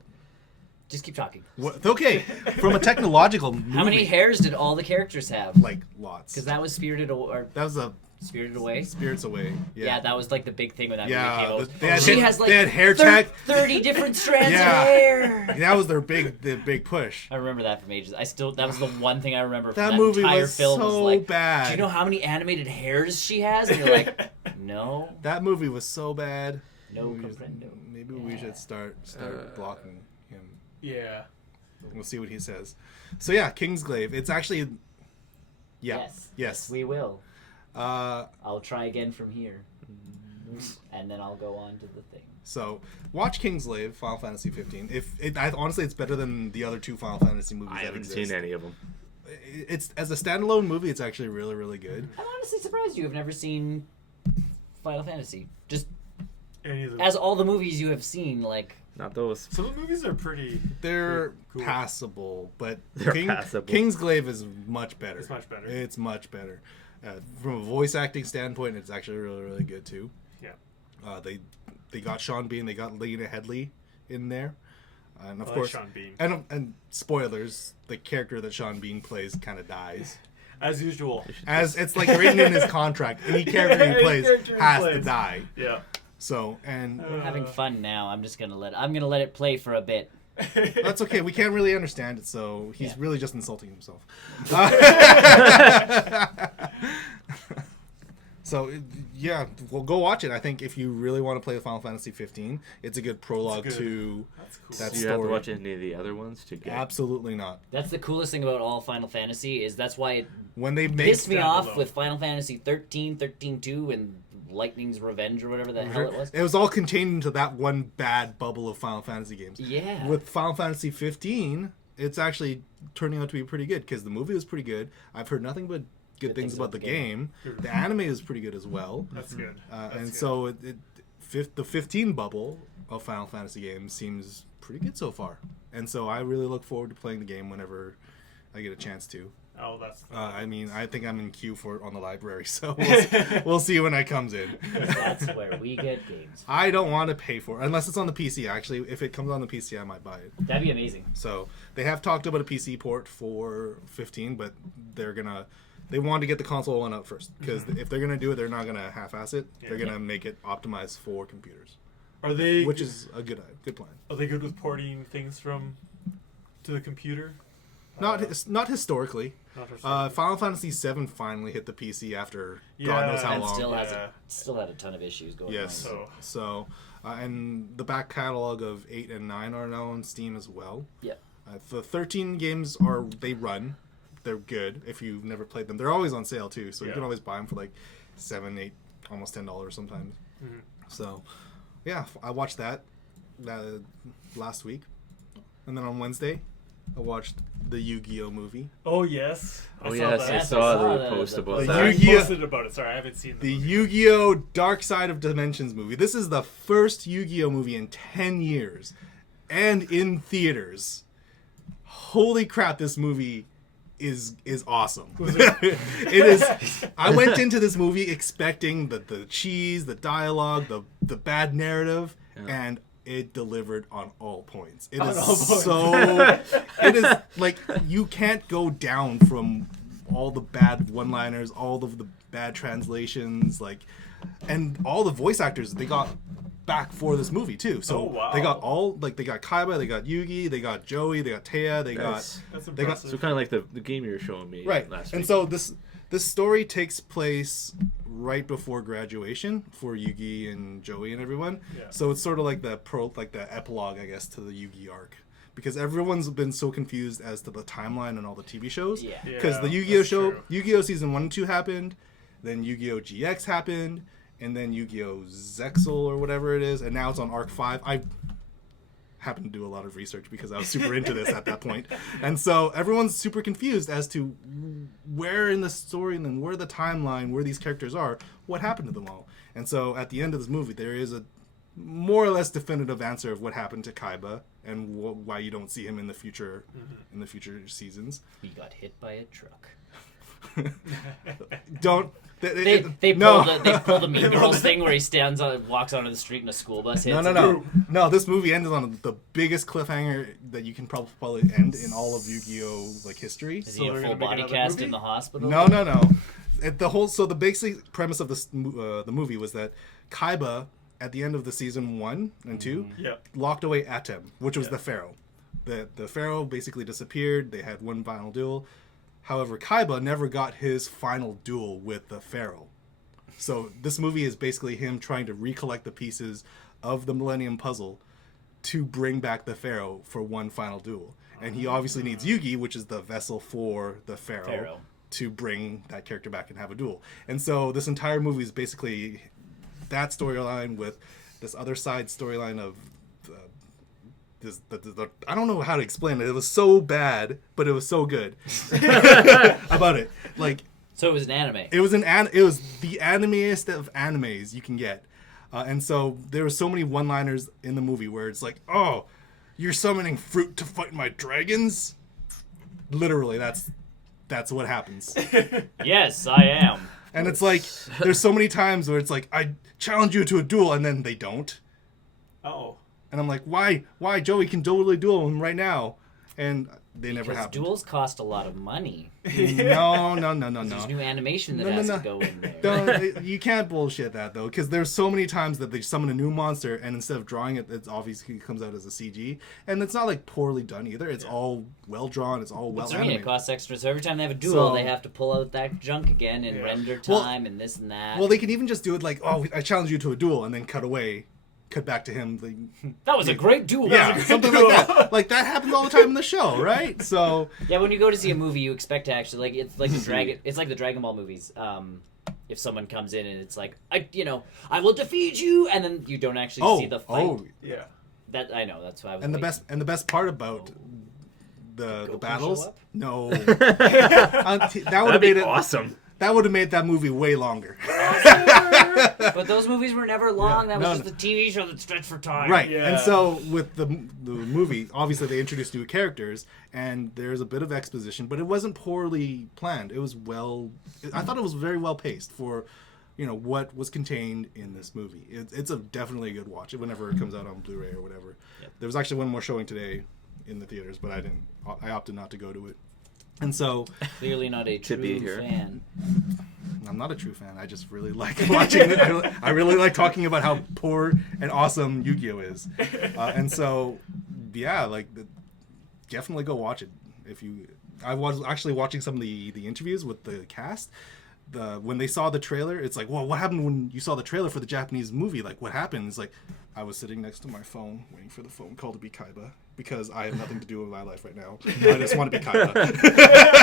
Just keep talking. Okay, from a technological movie. How many hairs did all the characters have? Like lots. Because that was Spirited or That was a Spirited Away. Spirits Away. Yeah, that was like the big thing when that Yeah, movie came out. they had She hair- has like they had hair tech. 30 different strands Yeah. of hair. That was the big push. I remember that from ages. That was the one thing I remember from That that movie entire was film so was like, bad. do you know how many animated hairs she has? And you're like, no, That movie was so bad. no Maybe- comprendo. Maybe we should start blocking him. Yeah. We'll see what he says. So yeah, Kingsglaive. It's actually, yes. We will. Uh, I'll try again from here. And then I'll go on to the thing. so watch Kingsglaive, Final Fantasy 15. Honestly, it's better than the other two Final Fantasy movies I that haven't exist. seen any of them. It's as a standalone movie, it's actually really really good. I'm honestly surprised you have never seen Final Fantasy. Just Any of them. as all the movies you have seen, like, Not those. Some of the movies are pretty. They're Cool. passable, but They're passable. Kingsglaive is much better. It's much better. It's much better. From a voice acting standpoint, it's actually really, really good too. Yeah. They got Sean Bean, they got Lena Headley in there, and of I like course, Sean Bean. and spoilers, the character that Sean Bean plays kind of dies. As usual. As it's like written in his contract, any character he Any plays character he has to plays. die. Yeah. So, and we're having fun now. I'm gonna let it play for a bit. that's okay. We can't really understand it, so he's Yeah. really just insulting himself. So yeah, well, go watch it. I think if you really want to play Final Fantasy 15, it's a good prologue That's good. to That's cool. that Do you have to story. watch any of the other ones to get? Absolutely not. That's the coolest thing about all Final Fantasy is that's why it When they make pissed me off standalone. with Final Fantasy 13, 13-2, and Lightning's Revenge or whatever the hell it was. all contained into that one bad bubble of Final Fantasy games. Yeah. With Final Fantasy 15, it's actually turning out to be pretty good because the movie was pretty good. I've heard nothing but good things about the game. The anime is pretty good as well. That's good. That's And good. so the 15 bubble of Final Fantasy games seems pretty good so far. And so I really look forward to playing the game whenever I get a chance to. Oh, that's. I mean, I think I'm in queue for it on the library, so we'll see when it comes in. That's where we get games. I don't want to pay for it unless it's on the PC. Actually, if it comes on the PC, I might buy it. That'd be amazing. So they have talked about a PC port for 15, but they want to get the console one out first because if they're gonna do it, they're not gonna half-ass it. They're gonna make it optimized for computers, Are they? which is a good plan. Are they good with porting things from to the computer? Not historically. Not for Final Fantasy VII finally hit the PC after Yeah, God knows how And long. still had a ton of issues going Yes. on. So, and the back catalog of 8 and 9 are now on Steam as well. Yeah. The 13 games run. They're good if you've never played them. They're always on sale too, so you can always buy them for like $7, $8, almost $10 sometimes. Mhm. So, yeah, I watched that last week, and then on Wednesday, I watched the Yu-Gi-Oh movie. Oh yes. Oh saw yes, that. I Yes, saw I saw the post the- about the that. Yu-Gi- I posted about it. Sorry, I haven't seen The movie. Yu-Gi-Oh! Dark Side of Dimensions movie. This is the first Yu-Gi-Oh! Movie in 10 years, and in theaters. Holy crap! This movie is awesome. It is. I went into this movie expecting the cheese, the dialogue, the bad narrative, and it delivered on all points. It On is all points. so. It is like you can't go down from all the bad one-liners, all of the bad translations, and all the voice actors they got back for this movie too. So Oh, wow. they got they got Kaiba, they got Yugi, they got Joey, they got Taya, they Nice. That's they got- impressive. So kind of like the game you were showing me right. last And week. so this story takes place right before graduation for Yugi and Joey and everyone. Yeah. So it's sort of like the epilogue, I guess, to the Yugi arc. Because everyone's been so confused as to the timeline and all the TV shows. Yeah. Because the Yeah, Yu-Gi-Oh that's show, true. Yu-Gi-Oh season 1 and 2 happened, then Yu-Gi-Oh GX happened, and then Yu-Gi-Oh Zexal or whatever it is, and now it's on Arc 5. I happened to do a lot of research because I was super into this at that point. And so everyone's super confused as to where in the story and then where the timeline, where these characters are, what happened to them all. And so at the end of this movie, there is a more or less definitive answer of what happened to Kaiba and why you don't see him in the future seasons. He got hit by a truck. Don't They no. pull the Mean Girls thing where he walks onto the street and a school bus hits No. him. No, this movie ended on the biggest cliffhanger that you can probably end in all of Yu-Gi-Oh! History. Is So he a they're full gonna make body another cast movie? in the hospital? No. The basic premise of the movie was that Kaiba, at the end of the season 1 and 2, Yep. locked away Atem, which was the Pharaoh. The Pharaoh basically disappeared. They had one final duel. However, Kaiba never got his final duel with the Pharaoh. So this movie is basically him trying to recollect the pieces of the Millennium Puzzle to bring back the Pharaoh for one final duel. And he obviously needs Yugi, which is the vessel for the Pharaoh, to bring that character back and have a duel. And so this entire movie is basically that storyline with this other side storyline of I don't know how to explain it. It was so bad, but it was so good about it. Like So it was an anime. it was it was the animiest of animes you can get, and so there were so many one-liners in the movie where it's like, "Oh, you're summoning fruit to fight my dragons." Literally, that's what happens. Yes, I am. And it's like there's so many times where it's like, "I challenge you to a duel," and then they don't. Oh. And I'm like, why? Joey can totally duel him right now. And they never Because happened. duels cost a lot of money. No. There's new animation that has to go in there. You can't bullshit that though, because there's so many times that they summon a new monster, and instead of drawing it, it obviously comes out as a CG, and it's not like poorly done either. It's all well drawn. It's all well I mean, animated. it costs extra, so every time they have a duel, So- they have to pull out that junk again and render time and this and that. Well, they can even just do it like, oh, I challenge you to a duel, and then cut back to him. that was a great duel. Yeah, something like that. Like that happens all the time in the show, right? So Yeah, when you go to see a movie, you expect to actually it's like the Dragon Ball movies. If someone comes in and it's like, I will defeat you, and then you don't actually see the fight. Yeah. That I know. That's why I was. and the waiting. best part about the Goku battles, show up? no, that would have That'd made be it awesome. That would have made that movie way longer. But those movies were never long. That was just a TV show that stretched for time. Right. Yeah. And so with the movie, obviously they introduced new characters, and there's a bit of exposition, but it wasn't poorly planned. It was I thought it was very well paced for, what was contained in this movie. It's definitely a good watch whenever it comes out on Blu-ray or whatever. Yep. There was actually one more showing today in the theaters, but I opted not to go to it. And so Clearly not a To be true here. fan. I'm not a true fan. I just really like watching it. I really like talking about how poor and awesome Yu-Gi-Oh is. And so, yeah, definitely go watch it. I was actually watching some of the interviews with the cast. When they saw the trailer, it's like, well, what happened when you saw the trailer for the Japanese movie? Like, what happened? It's like, I was sitting next to my phone, waiting for the phone call to be Kaiba, because I have nothing to do with my life right now. I just want to be Kaiba.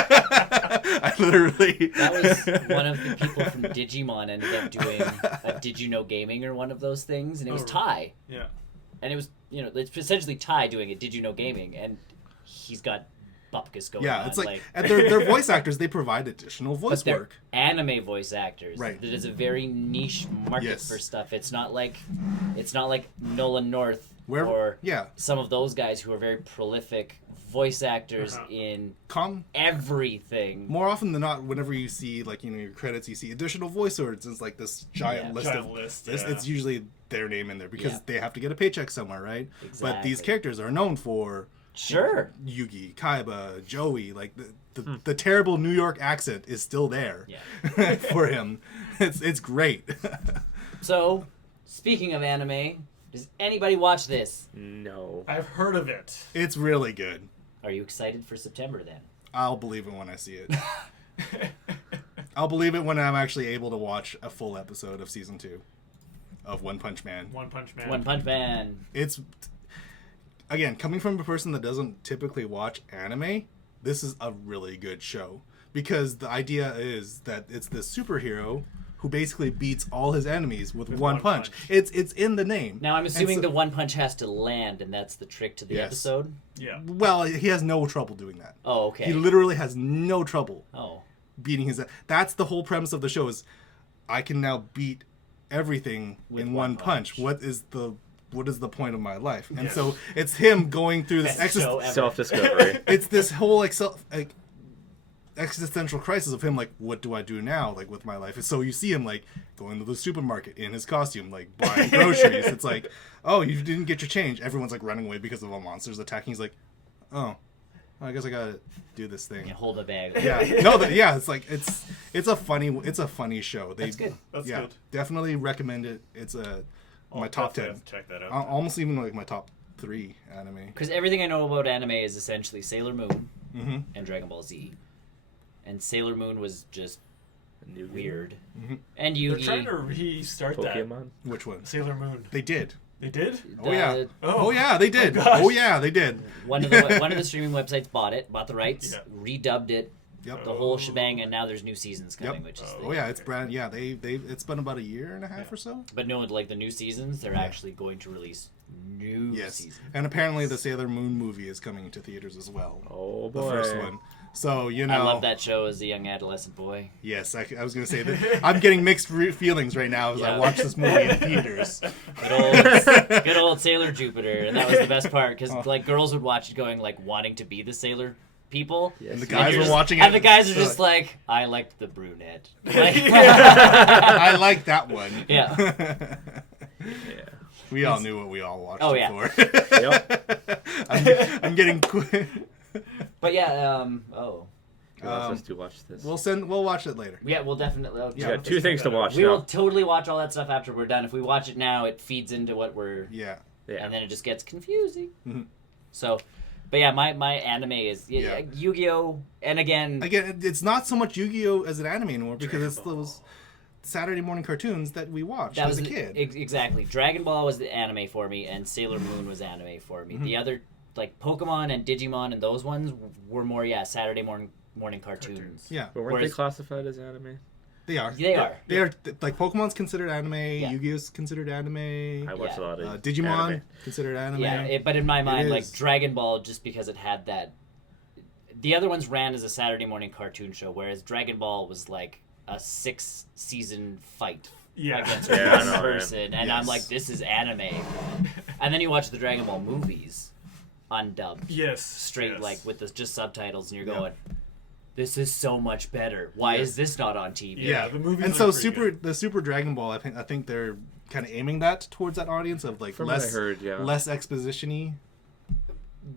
I literally... That was one of the people from Digimon ended up doing a Did You Know Gaming or one of those things, and it was Ty. Yeah. And it was, it's essentially Ty doing a Did You Know Gaming, and he's got bupkis going on. Yeah, it's like and they're voice actors. They provide additional voice but they're work. anime voice actors. Right. That is a very niche market Yes. for stuff. It's not like Nolan North Where- or yeah. some of those guys who are very prolific voice actors in everything. More often than not, whenever you see your credits, you see additional voice words. It's like this giant list Giant of list, this. yeah. It's usually their name in there because Yeah. they have to get a paycheck somewhere, right? But these Exactly. characters are known for Sure. Yugi, Kaiba, Joey. Like the terrible New York accent is still there for him. It's great. So, speaking of anime, does anybody watch this? No. I've heard of it. It's really good. Are you excited for September then? I'll believe it when I see it. I'll believe it when I'm actually able to watch a full episode of season 2 of One Punch Man. One Punch Man. One Punch Man. It's, again, coming from a person that doesn't typically watch anime, this is a really good show. Because the idea is that it's this superhero who basically beats all his enemies with one punch. It's in the name. Now, I'm assuming And so- the one punch has to land, and that's the trick to the Yes. episode? Yeah. Well, he has no trouble doing that. Oh, okay. He literally has no trouble Oh. beating his... That's the whole premise of the show is I can now beat everything With in one one punch. punch. What is the point of my life? And Yeah. so it's him going through this Best show ever. Self-discovery. it's this whole existential crisis of him, like, what do I do now, like, with my life? And so you see him, like, going to the supermarket in his costume, like, buying groceries. It's like, oh, you didn't get your change. Everyone's, like, running away because of all monsters attacking. He's like, oh, I guess I gotta do this thing. Yeah, hold a bag. It's like, it's a funny show. That's good. That's good. Definitely recommend it. It's my top 10. Have to check that out. Almost even, like, my top 3 anime. Because everything I know about anime is essentially Sailor Moon Mm-hmm. and Dragon Ball Z. And Sailor Moon was just New weird. Mm-hmm. And They're trying Yugi. to restart Pokemon. Which one? that. Sailor Moon. They did. They did? Oh yeah. Oh. Oh yeah, they did. gosh. Oh yeah, they did. One of the streaming websites bought the rights, Yeah. redubbed it, Yep. the whole shebang, and now there's new seasons coming, Yep. which is Oh yeah, it's brand. Yeah, they it's been about a year and a half or so. But no, like the new seasons, they're actually going to release new Yes, seasons. and apparently the Sailor Moon movie is coming to theaters as well. Oh The boy. first one. So you know. I love that show as a young adolescent boy. Yes, I was gonna say that. I'm getting mixed feelings right now as I Yeah. watch this movie in theaters. Good old Sailor Jupiter, and that was the best part because Oh. like girls would watch it going like wanting to be the Sailor people. Yes. And the And guys you're were just- watching it. And the guys are they're just like, I liked the brunette. Like, I like that one. yeah. Yeah. We all knew what we all watched Oh, it yeah. for. Yep. I'm getting But yeah, Who wants us to watch this? We'll watch it later. yeah, we'll definitely. You got two things to watch We now. will totally watch all that stuff after we're done. If we watch it now, it feeds into what we're, Yeah. Yeah. and then it just gets confusing. Mhm. So, but yeah, my anime is Yu-Gi-Oh! And again, It's not so much Yu-Gi-Oh as an anime anymore because Dragon it's Ball. those Saturday morning cartoons that we watched that as was a kid. Exactly. Dragon Ball was the anime for me, and Sailor Moon was anime for me. Mm-hmm. The other, like Pokemon and Digimon and those ones were more Saturday morning cartoons. Yeah, But weren't Whereas- they classified as anime? they are. They are. They are like Pokemon's considered anime. Yeah. Yu-Gi-Oh's considered anime. I watched a lot of Digimon anime. considered anime. Yeah, but in my mind, like is. Dragon Ball, just because it had that. The other ones ran as a Saturday morning cartoon show, whereas Dragon Ball was like a 6-season fight Yeah. against Yeah, I one know, man. person, and I'm Yes. like, this is anime. And then you watch the Dragon Ball movies, undubbed, Yes. straight yes. like with just subtitles, and you're Yeah. going, "This is so much better. Why Yes. is this not on TV?" Yeah, the movies and are so pretty the Super Dragon Ball. I think they're kind of aiming that towards that audience of like From what I less heard, yeah. less exposition-y.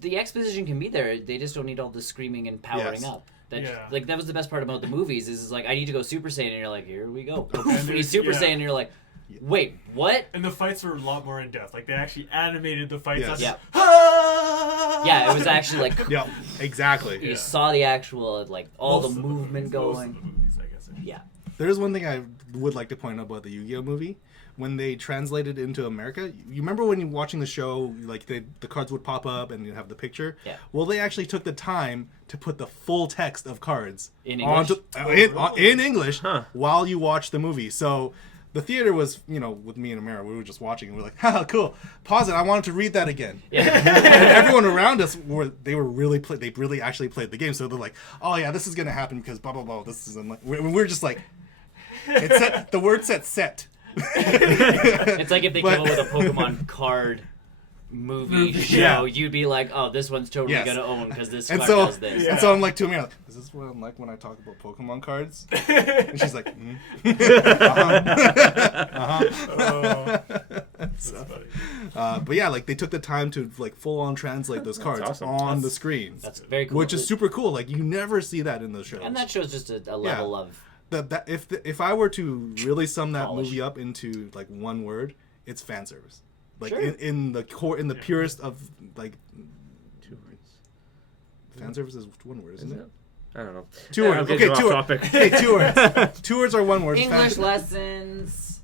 The exposition can be there. They just don't need all the screaming and powering Yes. up. That Yeah. like that was the best part about the movies is like I need to go Super Saiyan, and you're like, here we go. And And he's Super yeah. Saiyan, and you're like, wait, what? And the fights were a lot more in depth. Like they actually animated the fights. Yes. Not Yeah. just, "Ah!" Yeah, it was actually like Yeah, exactly. you Yeah. saw the actual like all Most the of movement movies, most of going. the movies, I guess. Yeah, There's one thing I would like to point out about the Yu-Gi-Oh movie. When they translated into America, you remember when you're watching the show, like the cards would pop up and you have the picture? Yeah. Well, they actually took the time to put the full text of cards In English? in English Huh. while you watch the movie. So the theater was, with me and Amara, we were just watching and we're like, "Ha, cool. Pause it. I wanted to read that again." yeah. And everyone around us they really actually played the game. So they're like, "Oh yeah, this is gonna happen because blah blah blah. This is like we're just like, it's set, the word set." It's like if they But- came up with a Pokemon card movie show, Yeah. you'd be like, oh, this one's totally Yes. gonna own because this And card so, does this. Yeah. and so I'm like to Amira, like, is this what I'm like when I talk about Pokemon cards? And she's like, Oh, that's So, funny. but yeah, like they took the time to like full on translate those cards awesome. on the screen, That's very cool. which is super cool. Like you never see that in those shows. And that shows just a level of If I were to really sum that Polish. movie up into like one word, it's fan service. Like Sure. in the core, in the purest of like 2 words. fan service is one word, isn't Is it? it? I don't know. Two Yeah, words. I'm Okay, getting two off words. topic. Okay, 2 words. 2 words are one word. English Fan- lessons.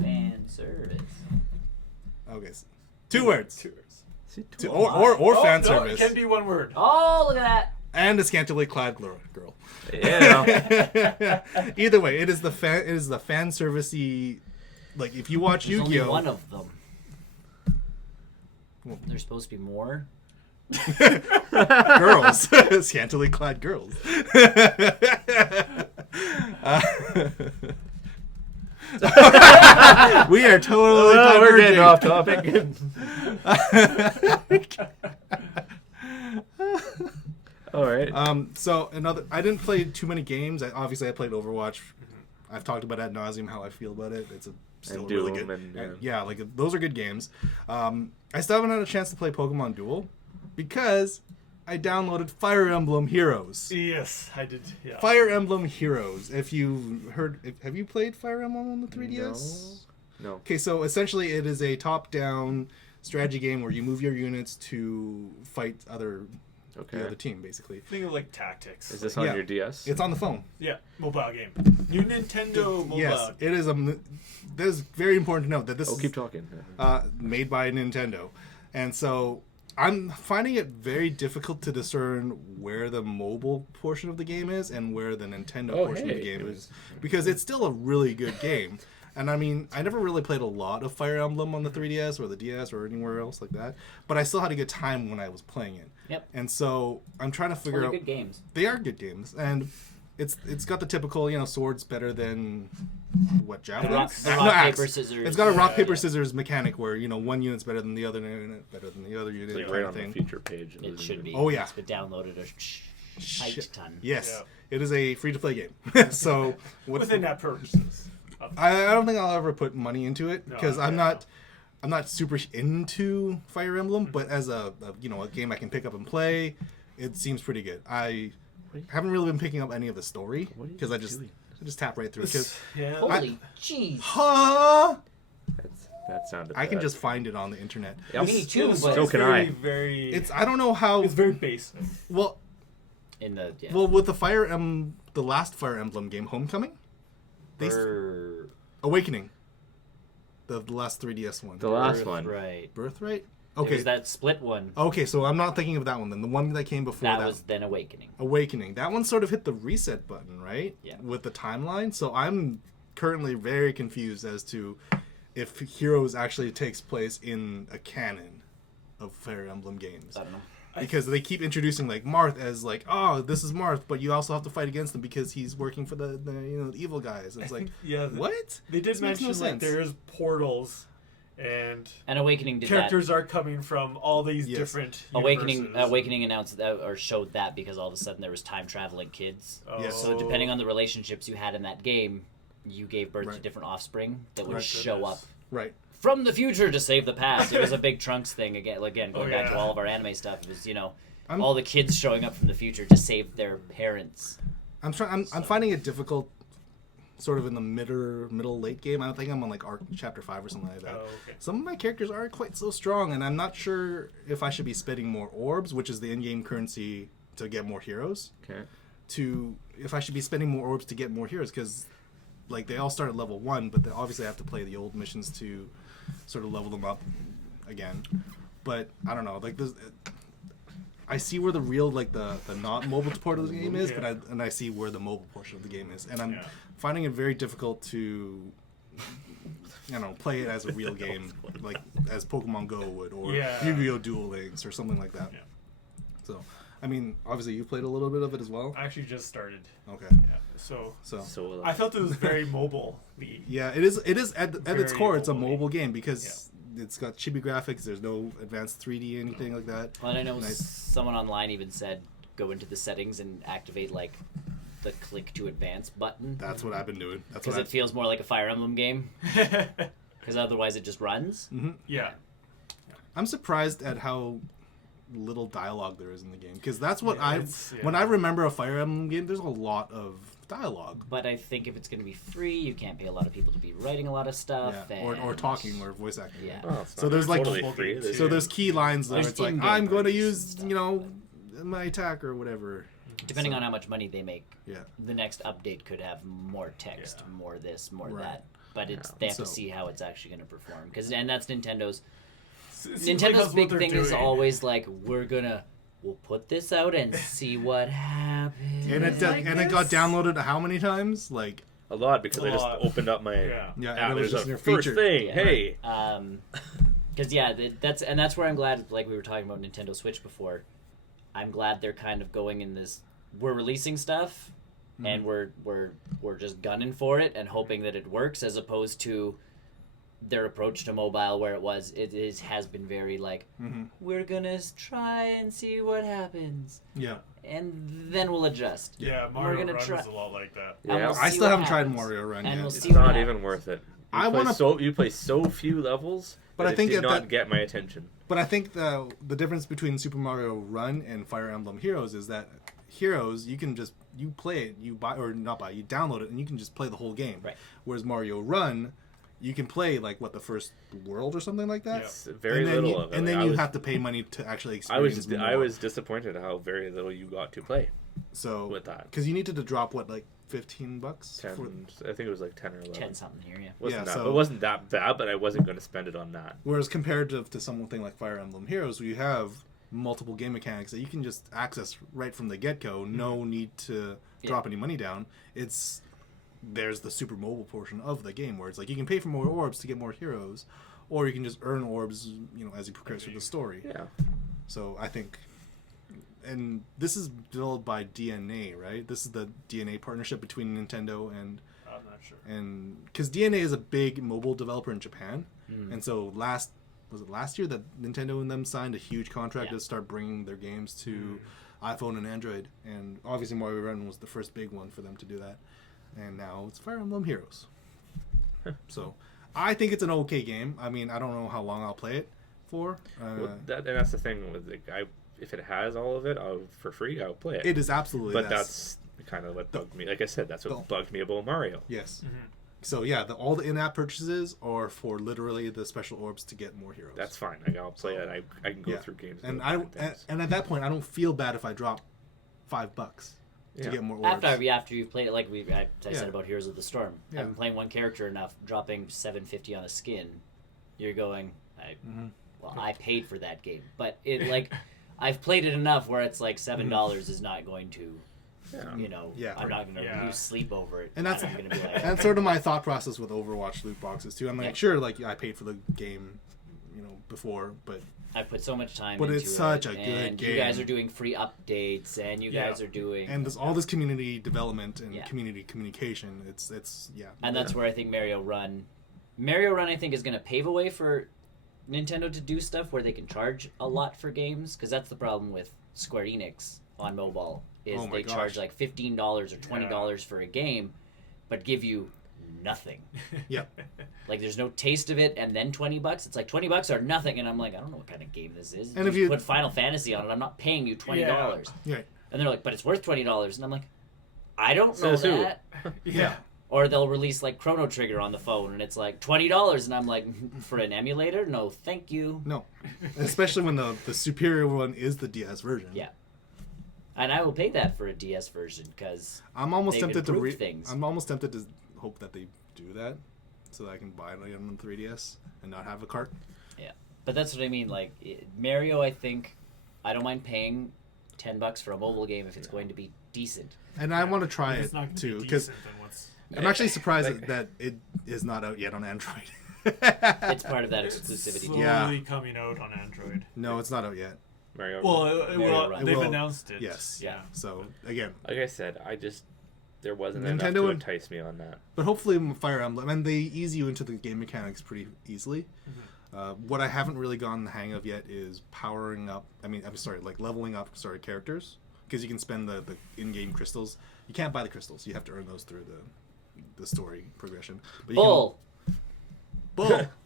Fan service. Okay, 2 words. Two words. See, Two- two- or Oh, fan no, service. it can be one word. Oh, look at that. And a scantily clad girl. Yeah. Either way, it is the fan servicey. Like if you watch There's only Yu-Gi-Oh, one of them. There's supposed to be more. girls, scantily clad girls. We are totally Oh, we're getting diverging. off topic. All right. So I didn't play too many games. Obviously I played Overwatch. I've talked about ad nauseum how I feel about it. It's still And really Doom good. and, Yeah, like those are good games. I still haven't had a chance to play Pokemon Duel because I downloaded Fire Emblem Heroes. Yes, I did. Yeah. Fire Emblem Heroes. Have you played Fire Emblem on the 3DS? No. Okay, so essentially it is a top-down strategy game where you move your units to fight the other team, basically. Think of like tactics. Is this on Yeah. your DS? It's on the phone. Yeah, mobile game. New Nintendo mobile. Yes, it is that is very important to note that this Oh, is keep talking. made by Nintendo. And so I'm finding it very difficult to discern where the mobile portion of the game is and where the Nintendo portion of the game is. Because it's still a really good game. And I mean, I never really played a lot of Fire Emblem on the 3DS or the DS or anywhere else like that. But I still had a good time when I was playing it. Yep. And so I'm trying to figure Only out... good games. They are good games. And it's got the typical, swords better than... What, javelins? The No, rock, axe. paper, scissors. It's got a rock, Yeah, paper, yeah. scissors mechanic where, one unit's better than the other unit, better than the other unit, It's like kind right of on the thing. feature page. It should be. Oh, yeah. It's been downloaded a tight Shit. ton. Yes, Yeah. it is a free-to-play game. So Within that purposes. I don't think I'll ever put money into it No, because I'm yeah, not. I'm not super into Fire Emblem, but as a game I can pick up and play, it seems pretty good. I haven't really been picking up any of the story because I just tap right through it. 'Cause Yeah. Holy jeez. huh? That sounded. I can just find it on the internet. Yep. Me too, It's but So can very, I. Very. It's I don't know how It's very basic. well in the with the last Fire Emblem game, Homecoming, Awakening, the last 3DS one, The last one. Right. Birthright. Okay. Okay, It was that split one. okay, so I'm not thinking of that one then. The one that came before That was then Awakening. Awakening. That one sort of hit the reset button, right? Yeah. With the timeline. So I'm currently very confused as to if Heroes actually takes place in a canon of Fire Emblem games. I don't know. Because they keep introducing like Marth as like, oh, this is Marth, but you also have to fight against him because he's working for the evil guys. And it's like, Yeah. what? They did This makes mention no like sense. there's portals and And Awakening did characters are coming from all these Yes. different that. universes. Awakening announced that or showed that because all of a sudden there was time traveling kids. Oh. Yes. So depending on the relationships you had in that game, you gave birth to Right. different offspring that would Right. show up Right. from the future to save the past. It was a big Trunks thing again. Going Oh, back to yeah. all of our anime stuff. It was I'm- all the kids showing up from the future to save their parents. I'm finding it difficult, sort of in the middle late game. I think I'm on like arc chapter 5 or something like that. Oh, okay. Some of my characters aren't quite so strong, and I'm not sure if I should be spending more orbs, which is the in-game currency to get more heroes. Okay. If I should be spending more orbs to get more heroes, because like they all start at level 1, but they obviously have to play the old missions to sort of level them up again. But I don't know, like this. I see where the real the not mobile part of the game is, Yeah. but I see where the mobile portion of the game is, and I'm Yeah. finding it very difficult to play it as a real game, like as Pokemon Go would, or Yeah. Yu-Gi-Oh! Duel Links, or something like that. Yeah. So, I mean, obviously you played a little bit of it as well. I actually just started. Okay, Yeah. So So I felt it was very mobile. yeah, it is. It is at its Very core, it's a mobile-y. mobile game because it's got chibi graphics. There's no advanced 3D anything like that. Well, and I know Nice. someone online even said go into the settings and activate like the click to advance button That's what I've been doing. That's because what it feels more like a Fire Emblem game. Because otherwise it just runs. Yeah. I'm surprised at how little dialogue there is in the game, because that's what Yeah, it's- when yeah. I remember a Fire Emblem game, there's a lot of dialogue. But I think if it's going to be free, you can't pay a lot of people to be writing a lot of stuff. Yeah, or and- talking or voice acting. Yeah. Oh, it's So not there's, like, totally full free. game There's- So there's key lines there. There's It's like in-game I'm going to purchases use and stuff, my attack or whatever. Depending So- on how much money they make, Yeah. the next update could have more text, Yeah. more this, more Right. that. But Yeah. they have to So- see how it's actually going to perform. And that's Nintendo's. It seems like Nintendo's that's big what they're thing is doing. always like, we'll put this out and see what happens. And it Like and it got this? downloaded how many times? Like a lot because A I just lot. opened up my Yeah. yeah, app. and it was There's just a your first feature. thing. Yeah. Hey, Because that's where I'm glad. Like we were talking about Nintendo Switch before, I'm glad they're kind of going in this. We're releasing stuff, and we're just gunning for it and hoping that it works, as opposed to their approach to mobile, where has been very like we're gonna try and see what happens, Yeah. and then we'll adjust. Yeah, And we're Mario gonna Run try- is a lot like that. And Yeah. we'll I see still what haven't tried happens. Mario Run And yet. we'll it's see what not happens. even worth it. I wanna- You play so few levels, But I it think did that not that- get my attention. But I think the difference between Super Mario Run and Fire Emblem Heroes is that Heroes you play it, you buy or not buy, you download it and you can just play the whole game. Right. Whereas Mario Run, you can play like the first world or something like that. Yeah. It's very and then little you, of it. and Like, then I you was- have to pay money to actually I was experience I more. was disappointed how very little you got to play so with that. because you needed to drop what like $15 10, for, I think it was like 10 or 11. 10 something here, yeah. Wasn't Yeah, that, so- it wasn't that bad, but I wasn't going to spend it on that. whereas compared to something like Fire Emblem Heroes, where you have multiple game mechanics that you can just access right from the get-go, no need to drop any money down. There's the super mobile portion of the game where it's like you can pay for more orbs to get more heroes, or you can just earn orbs, as you progress through the story. Yeah. So I think, and this is developed by DNA, right? This is the DNA partnership between Nintendo and I'm not sure. because DNA is a big mobile developer in Japan, and so last year that Nintendo and them signed a huge contract Yeah. to start bringing their games to iPhone and Android, and obviously Mario Run was the first big one for them to do that, and now it's Fire Emblem Heroes. So I think it's an okay game. I mean, I don't know how long I'll play it for. Well, and that's the thing with if it has all of it for free, I'll play it. It is absolutely. But that's kind of what bugged me. Like I said, that's what bugged me about Mario. Yes. Mm-hmm. So yeah, all the in-app purchases are for literally the special orbs to get more heroes. That's fine. I'll play it. I can go through games. And and at that point, I don't feel bad if I drop $5 to get more orbs. After you've played it, like I said about Heroes of the Storm. Yeah. I've been playing one character enough, dropping $7.50 on a skin. You're going, I paid for that game, but it like I've played it enough where it's like $7 is not going to. I'm not going to lose sleep over it. And that's I'm gonna be like, that's sort of my thought process with Overwatch loot boxes too. I'm like, sure, like I paid for the game, before, but I put so much time into it. But it's such a good game. You guys are doing free updates, and you guys are doing... And there's all this community development and community communication. It's And that's where I think Mario Run, I think, is going to pave a way for Nintendo to do stuff where they can charge a lot for games, because that's the problem with Square Enix on mobile, is they charge like $15 or $20 for a game, but give you nothing. Yep. Like there's no taste of it, and then $20. It's like $20 or nothing, and I'm like, I don't know what kind of game this is. And if you put Final Fantasy on it, I'm not paying you $20. Yeah. And they're like, but it's worth $20, and I'm like, I don't know that. Yeah. Or they'll release like Chrono Trigger on the phone, and it's like $20, and I'm like, for an emulator? No, thank you. No, especially when the superior one is the DS version. Yeah. And I will pay that for a DS version because I'm almost tempted to things. I'm almost tempted to hope that they do that, so that I can buy it on 3DS and not have a cart. Yeah, but that's what I mean. Like Mario, I think I don't mind paying $10 for a mobile game if it's going to be decent. And I want to try it too because I'm actually surprised that it is not out yet on Android. It's part of that exclusivity. Slowly coming out on Android. No, it's not out yet. Mario. Well, they've announced it. Yes. Yeah. So again, like I said, there wasn't Nintendo enough to entice me on that. But hopefully, Fire Emblem, and they ease you into the game mechanics pretty easily. Mm-hmm. What I haven't really gotten the hang of yet is powering up. Leveling up characters, because you can spend the in-game crystals. You can't buy the crystals. You have to earn those through the story progression. But Bull.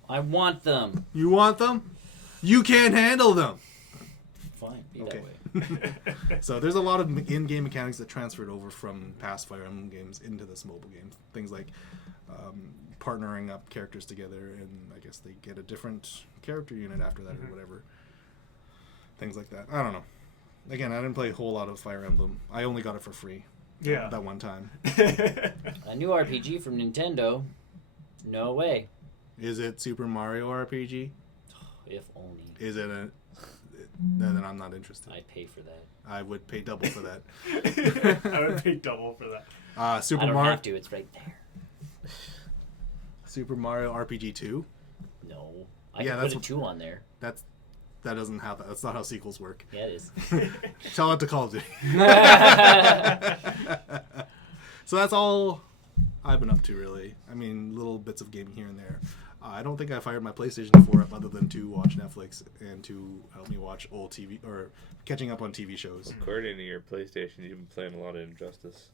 I want them. You want them? You can't handle them. Fine, be okay. that way. So there's a lot of in-game mechanics that transferred over from past Fire Emblem games into this mobile game. Things like partnering up characters together, and I guess they get a different character unit after that or whatever. Things like that. I don't know. Again, I didn't play a whole lot of Fire Emblem. I only got it for free. Yeah. That one time. A new RPG from Nintendo. No way. Is it Super Mario RPG? If only. Is it a... Then I'm not interested. I'd pay for that. I would pay double for that. I would pay double for that. Super I don't Mario. have to. It's right there. Super Mario RPG 2. No, I can put a 2 on there. That doesn't have that. That's not how sequels work. Yeah, it is. Tell it to Call of Duty. So that's all I've been up to, really. I mean, little bits of gaming here and there. I don't think I fired my PlayStation 4 up other than to watch Netflix and to help me watch old TV or catching up on TV shows. According to your PlayStation, you've been playing a lot of Injustice.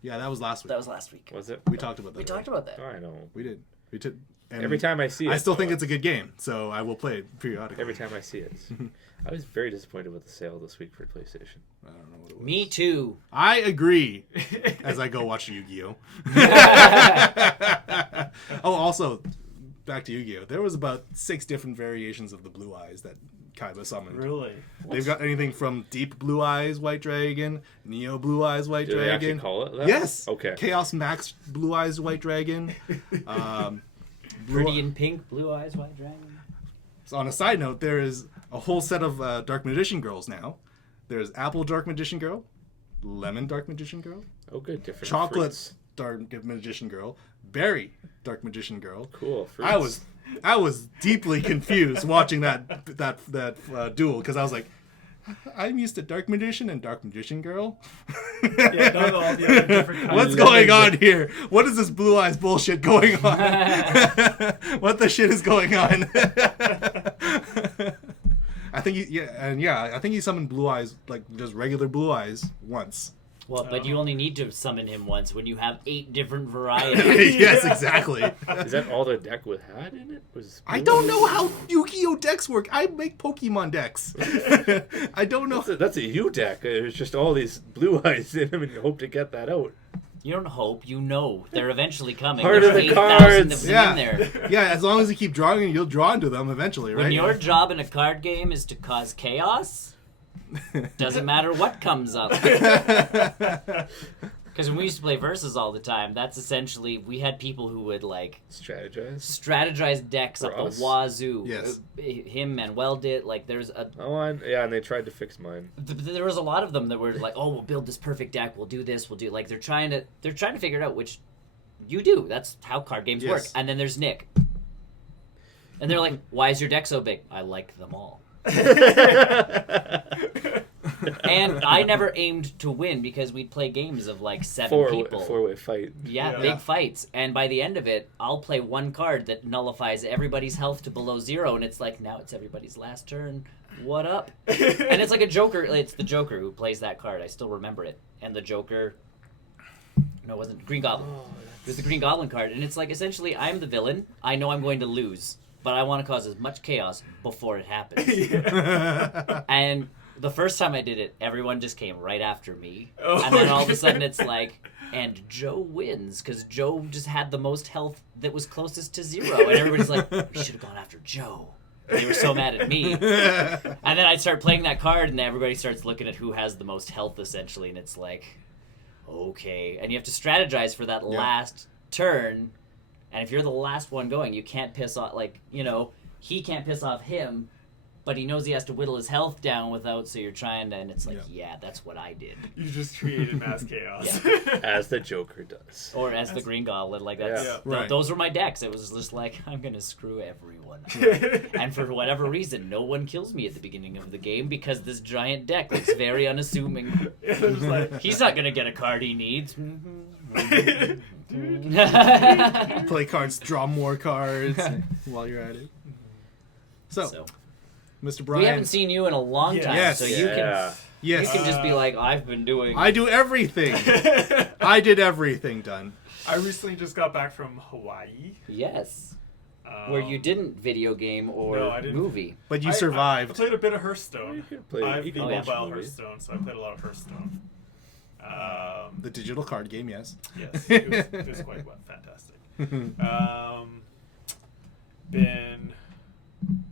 Yeah, that was last week. That was last week. Was it? We talked about that. We talked about that. Oh, I know. We did. We did. And every time I see it, I still think it's a good game, so I will play it periodically. Every time I see it, I was very disappointed with the sale this week for PlayStation. I don't know what it was. Me too. I agree. As I go watch Yu-Gi-Oh. Oh, also, back to Yu-Gi-Oh. There was about 6 different variations of the Blue Eyes that Kaiba summoned. Really? They've got anything from Deep Blue Eyes White Dragon, Neo Blue Eyes White Do Dragon. they actually call it that? Yes. Okay. Chaos Max Blue Eyes White Dragon. Pretty in pink, blue eyes, white dragon. So on a side note, there is a whole set of Dark Magician Girls now. There's Apple Dark Magician Girl, Lemon Dark Magician Girl, Oh, good. Different Chocolate fruits. Dark Magician Girl, Berry Dark Magician Girl. Cool. Fruits. I was deeply confused watching that duel, because I was like, I'm used to Dark Magician and Dark Magician Girl. Yeah, no, all the other different kinds. What's going on here? What is this Blue Eyes bullshit going on? What the shit is going on? I think I think he summoned Blue Eyes, like just regular Blue Eyes, once. Well, but you only need to summon him once when you have 8 different varieties. Yes, exactly. Is that all the deck had in it? I don't know how Yu-Gi-Oh decks work. I make Pokemon decks. I don't know. That's a U deck. There's just all these blue eyes in them, and you hope to get that out. You don't hope, you know. They're eventually coming. Part There's of the 8,000 cards. of them Yeah. in there. Yeah, as long as you keep drawing, you'll draw into them eventually, right? When your job in a card game is to cause chaos, doesn't matter what comes up. Because when we used to play Versus all the time, that's essentially, we had people who would, like, strategize decks For up us? the wazoo. Yes. Him, Manuel did, like, there's a... And they tried to fix mine. There was a lot of them that were like, oh, we'll build this perfect deck, we'll do this, we'll do... Like, they're trying to figure it out, which you do. That's how card games work. And then there's Nick. And they're like, why is your deck so big? I like them all. And I never aimed to win because we'd play games of like 7 people. Four-way fight. Yeah, big fights. And by the end of it, I'll play one card that nullifies everybody's health to below 0, and it's like, now it's everybody's last turn. What up? And it's like a Joker. It's the Joker who plays that card. I still remember it. And the Joker... No, it wasn't. Green Goblin. It was the Green Goblin card. And it's like, essentially, I'm the villain. I know I'm going to lose, but I want to cause as much chaos before it happens. And... the first time I did it, everyone just came right after me. And then all of a sudden it's like, and Joe wins, because Joe just had the most health that was closest to 0. And everybody's like, we should have gone after Joe. And they were so mad at me. And then I'd start playing that card, and everybody starts looking at who has the most health, essentially. And it's like, okay. And you have to strategize for that last turn. And if you're the last one going, you can't piss off, like, you know, he can't piss off him. But he knows he has to whittle his health down without, so you're trying to, and it's like, yeah, that's what I did. You just created mass chaos. As the Joker does. Or as the Green Goblin, like that's right. those were my decks. It was just like, I'm gonna screw everyone. And for whatever reason, no one kills me at the beginning of the game because this giant deck looks very unassuming. He's not gonna get a card he needs. Play cards, draw more cards while you're at it. So Mr. Brian. We haven't seen you in a long time, so you can just be like, I've been doing... I do everything. I did everything done. I recently just got back from Hawaii. Yes. Where you didn't video game or movie. But you survived. I played a bit of Hearthstone. I've been watch mobile movies. Hearthstone, so I played a lot of Hearthstone. The digital card game, yes. Yes, it was quite fantastic. Been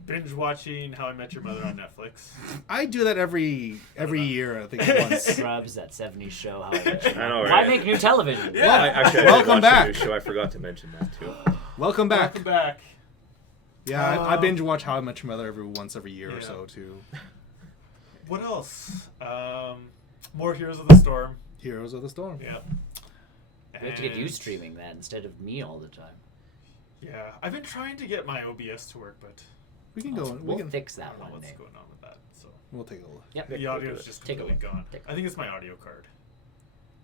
binge watching How I Met Your Mother on Netflix. I do that every year, I think once. Scrubs, that 70s show. How I Met Your Mother. I know, right? Why make new television? Yeah. Well, actually, I did Welcome watch back. the new show. I forgot to mention that too. Welcome back. Welcome back. Yeah, I binge watch How I Met Your Mother every year or so too. What else? More Heroes of the Storm. Heroes of the Storm. Yeah. We have to get you streaming that instead of me all the time. Yeah, I've been trying to get my OBS to work, but We can go. We'll We can. fix I that don't know one what's day. going on with that. So We'll take a look. Yep. the audio is just Take a completely look. gone. Take a I think it's my audio card.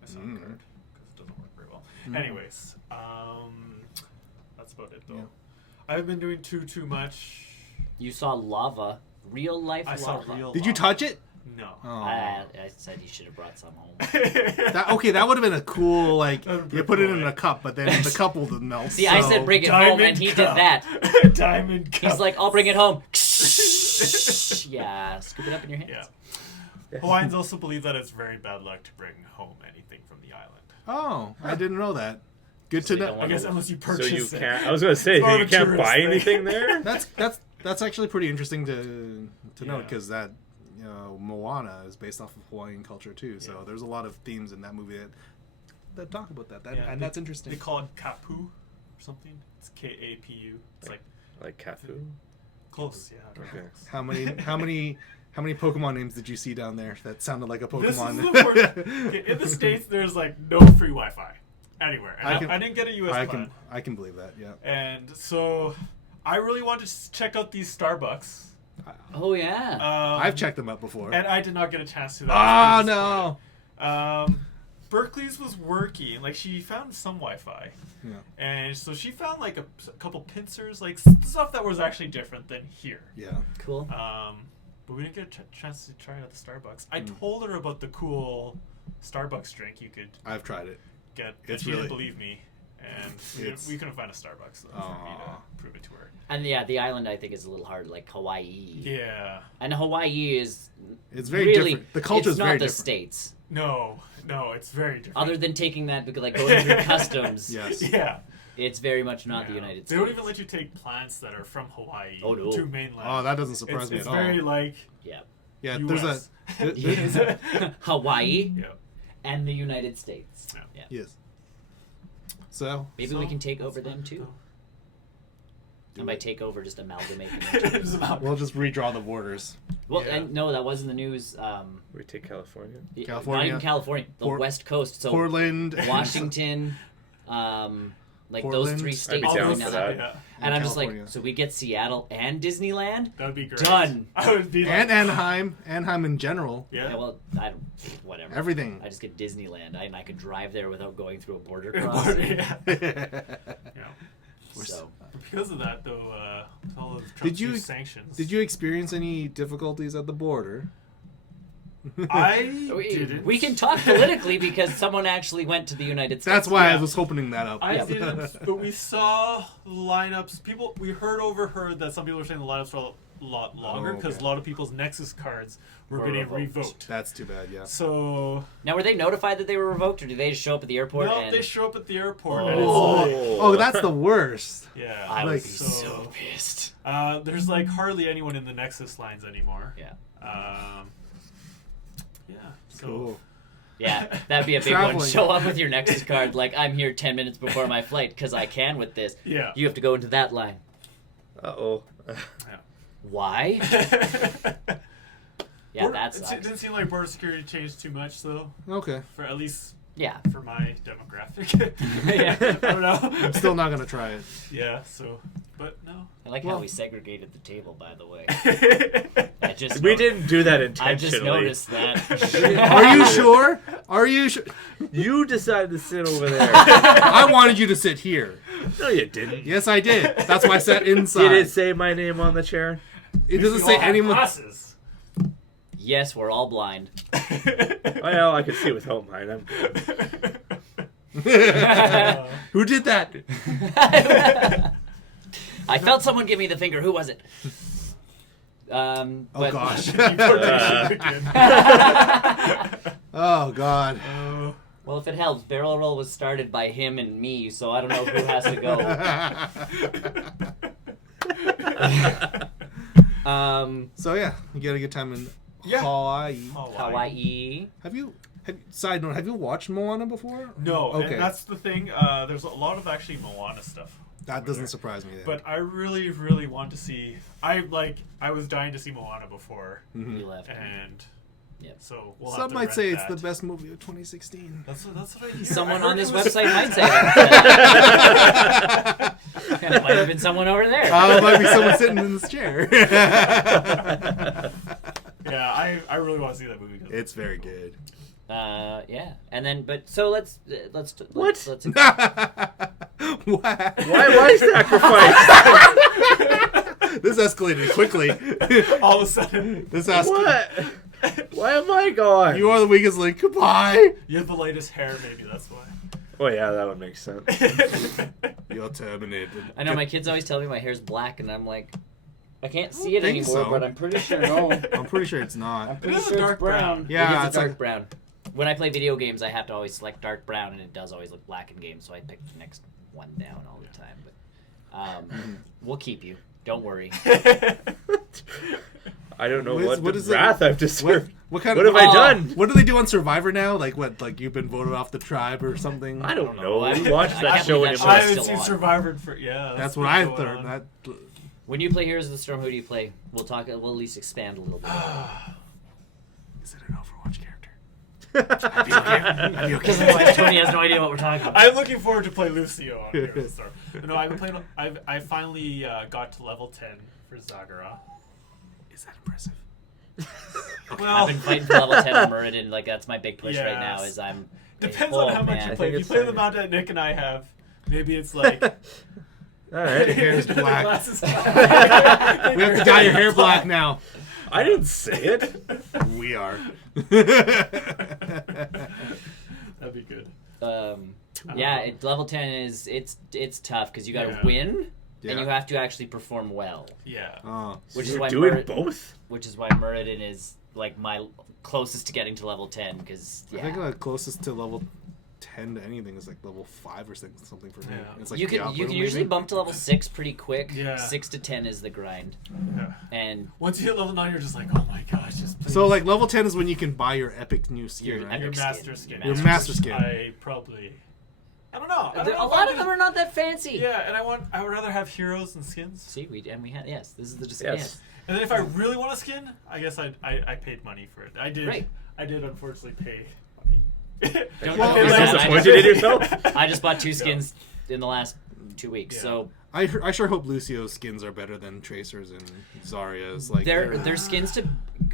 My sound card, because it doesn't work very well. Anyways, that's about it though. Yeah. I've been doing too much. You saw lava. Real life I saw lava. real. Did you lava. touch it? No. Oh. I said you should have brought some home. That would have been a cool, like, That'd be you put it cool, in yeah. a cup, but then the cup will melt. See, I said bring it home, and he did that. Diamond cup. He's like, I'll bring it home. Yeah, scoop it up in your hands. Yeah. Hawaiians also believe that it's very bad luck to bring home anything from the island. Oh, I didn't know that. Good So to you know. don't I want guess to- unless you So purchase you it. can't. I was gonna say It's more you of a can't tourist buy thing. anything there. That's actually pretty interesting to note Yeah. because that Moana is based off of Hawaiian culture too. So Yeah. there's a lot of themes in that movie that talk about that. Yeah, And that's interesting. They call it kapu or something. It's Kapu. It's like Like Kafu. close. Yeah. Okay. How many Pokemon names did you see down there that sounded like a This is Pokemon? the okay, in the States, there's like no free Wi-Fi anywhere. And I didn't get a US plan. I can believe that. Yeah. And so I really wanted to check out these Starbucks. Oh, yeah. I've checked them out before. And I did not get a chance to. Oh no! Berkeley's was working. Like, she found some Wi-Fi. Yeah. And so she found like a couple pincers, like stuff that was actually different than here. Yeah. Cool. But we didn't get a chance to try out the Starbucks. I told her about the cool Starbucks drink you could I've tried it. get. It's She really- didn't believe me, and we couldn't find a Starbucks though, for me Aw. to prove it to her. And yeah, the island I think is a little hard, like Hawaii. Yeah. And Hawaii is It's very really, different. The culture it's is not very the different. States. No, it's very different. Other than taking that, because like going through customs, Yes. Yeah. it's very much not the Yeah. United States. They don't even let you take plants that are from Hawaii Oh, no. to mainland. Oh, that doesn't surprise it's, me it's at all. very like Yeah. Yeah, US. there's a Hawaii Yeah. and the United States. Yeah. Yeah. yes. So Maybe we can take over them too. And by take over, just amalgamate them. we'll just redraw the borders. Well, Yeah. and no, that was in the news. We take California. California. Not even California, the Port- West Coast. So Portland, Washington, like Portland. those three I'd states. be All down right those, for now. that. yeah. And I'm just California. like, so we get Seattle and Disneyland? That would be great. Done. I would be like, and Anaheim in general. yeah. Yeah, well, I don't, whatever. Everything. I just get Disneyland, and I could drive there without going through a border yeah. crossing. Yeah. So, Because of that, though, all of Trump's Did you- new sanctions. Did you experience any difficulties at the border? I didn't. we can talk politically because someone actually went to the United States. That's why I Yeah. was opening that up. I Yeah. didn't, but we saw lineups. We overheard that some people were saying the lineups were a lot longer Oh, because okay. a lot of people's Nexus cards were Were getting revoked. revoked. That's too bad. Yeah. So Now, were they notified that they were revoked, or did they just show up at the airport? no, and they show up at the airport. And Oh, oh, that's the worst. it's, yeah. I would like- be so- so pissed. There's like hardly anyone in the Nexus lines anymore. Yeah. Yeah. So Cool. Yeah, that'd be a big one. Traveling. Show up with your Nexus card, like, I'm here 10 minutes before my flight because I can with this. yeah. You have to go into that line. Uh-oh. Why? Yeah, Border- that It sucks. didn't seem like border security changed too much, though. Okay. For at least Yeah. for my demographic. Yeah. I don't know. I'm still not gonna try it. Yeah. So, but no. I like Well- how we segregated the table, by the way. I just We noticed- didn't do that I intentionally. just noticed that. Are you sure? Are you sure? You decided to sit over there. I wanted you to sit here. No, you didn't. Yes, I did. That's why I sat inside. Did it say my name on the chair? It doesn't We say all have anyone. glasses. Yes, we're all blind. Well, I could see without mine. I'm good. Who did that? I felt someone give me the finger. Who was it? Oh But- gosh. Deportation again. Oh god. Well, if it helps, Barrel Roll was started by him and me, so I don't know who has to go. So yeah, you get a good time in Yeah. Hawaii. Hawaii. Have you? Side note: have you watched Moana before? No, Okay. and that's the thing. There's a lot of actually Moana stuff. That doesn't surprise me. Then. But I really, really want to see. I was dying to see Moana before, Mhm. We left. and Yep. so we'll have Some to might rent say it's that. the best movie of 2016. That's what I hear. Someone I heard on this it was- website might say that. And it might have been someone over there. It might be someone sitting in this chair. Yeah, I really want to see that movie. 'cause It's very good. Yeah, and then so let's What? let's Why sacrifice? This escalated quickly. All of a sudden, This escalated. What? Why am I gone? You are the weakest link. Goodbye. you have the latest hair. Maybe that's why. Oh yeah, that would make sense. You're terminated. I know my kids always tell me my hair's black, and I'm like, I can't see it think anymore, so. but I'm pretty sure no. I'm pretty sure it's not. I'm pretty is a sure dark it's brown. brown. Yeah, it is it's a dark like- brown. When I play video games, I have to always select dark brown, and it does always look black in games, so I pick the next one down all the time. But we'll keep you. Don't worry. I don't know What what is the it? wrath I've deserved. What kind What of? have I done? What do they do on Survivor now? Like what? Like you've been voted off the tribe or something? I don't know. I- We watched I that can't show believe in that I show's your haven't still seen on. Survivor for That's been what I going thought. on. That. When you play Heroes of the Storm, who do you play? We'll talk. We'll at least expand a little bit. Is it an Overwatch character? Because otherwise Tony has no idea what we're talking about. I'm looking forward to play Lucio on Heroes of the Storm. No, I've been playing. I finally got to level 10 for Zagara. Is that impressive? Well, I've been fighting for level 10 on Muradin. Like that's my big push right now. Yes. Is I'm. depends oh, on how much man. you I play. think If you it's play the time. amount that Nick and I have, maybe it's like All right. Hair's black. glasses We have to dye your hair black now. I didn't say it. We are. That'd be good. Yeah, level 10 is it's tough because you got to Yeah. win Yeah. and you have to actually perform well, Yeah. Oh. which is You're why doing both. which is why Muradin is like my closest to getting to level 10 because I think the closest to level 10 to anything is like level 5 or something for me. Yeah. It's like you the can opera, usually maybe? bump to level 6 pretty quick. Yeah. 6 to 10 is the grind, Yeah. and Once you hit level 9, you're just like, oh my gosh, just please. So like level 10 is when you can buy your epic new Your skin, right? your epic master skin. Your master skin. I probably. I don't know. I don't know a if lot I of them are not that fancy. Yeah, and I would rather have heroes than skins. See, we had yes. This is the Yes. yes. And then if I really want a skin, I guess I paid money for it. I did. Right. I did unfortunately pay money. Don't Well, get me you're wrong, disappointed in yourself? I just bought 2 skins in the last 2 weeks, Yeah. so I sure hope Lucio's skins are better than Tracer's and Zarya's. Like their skins to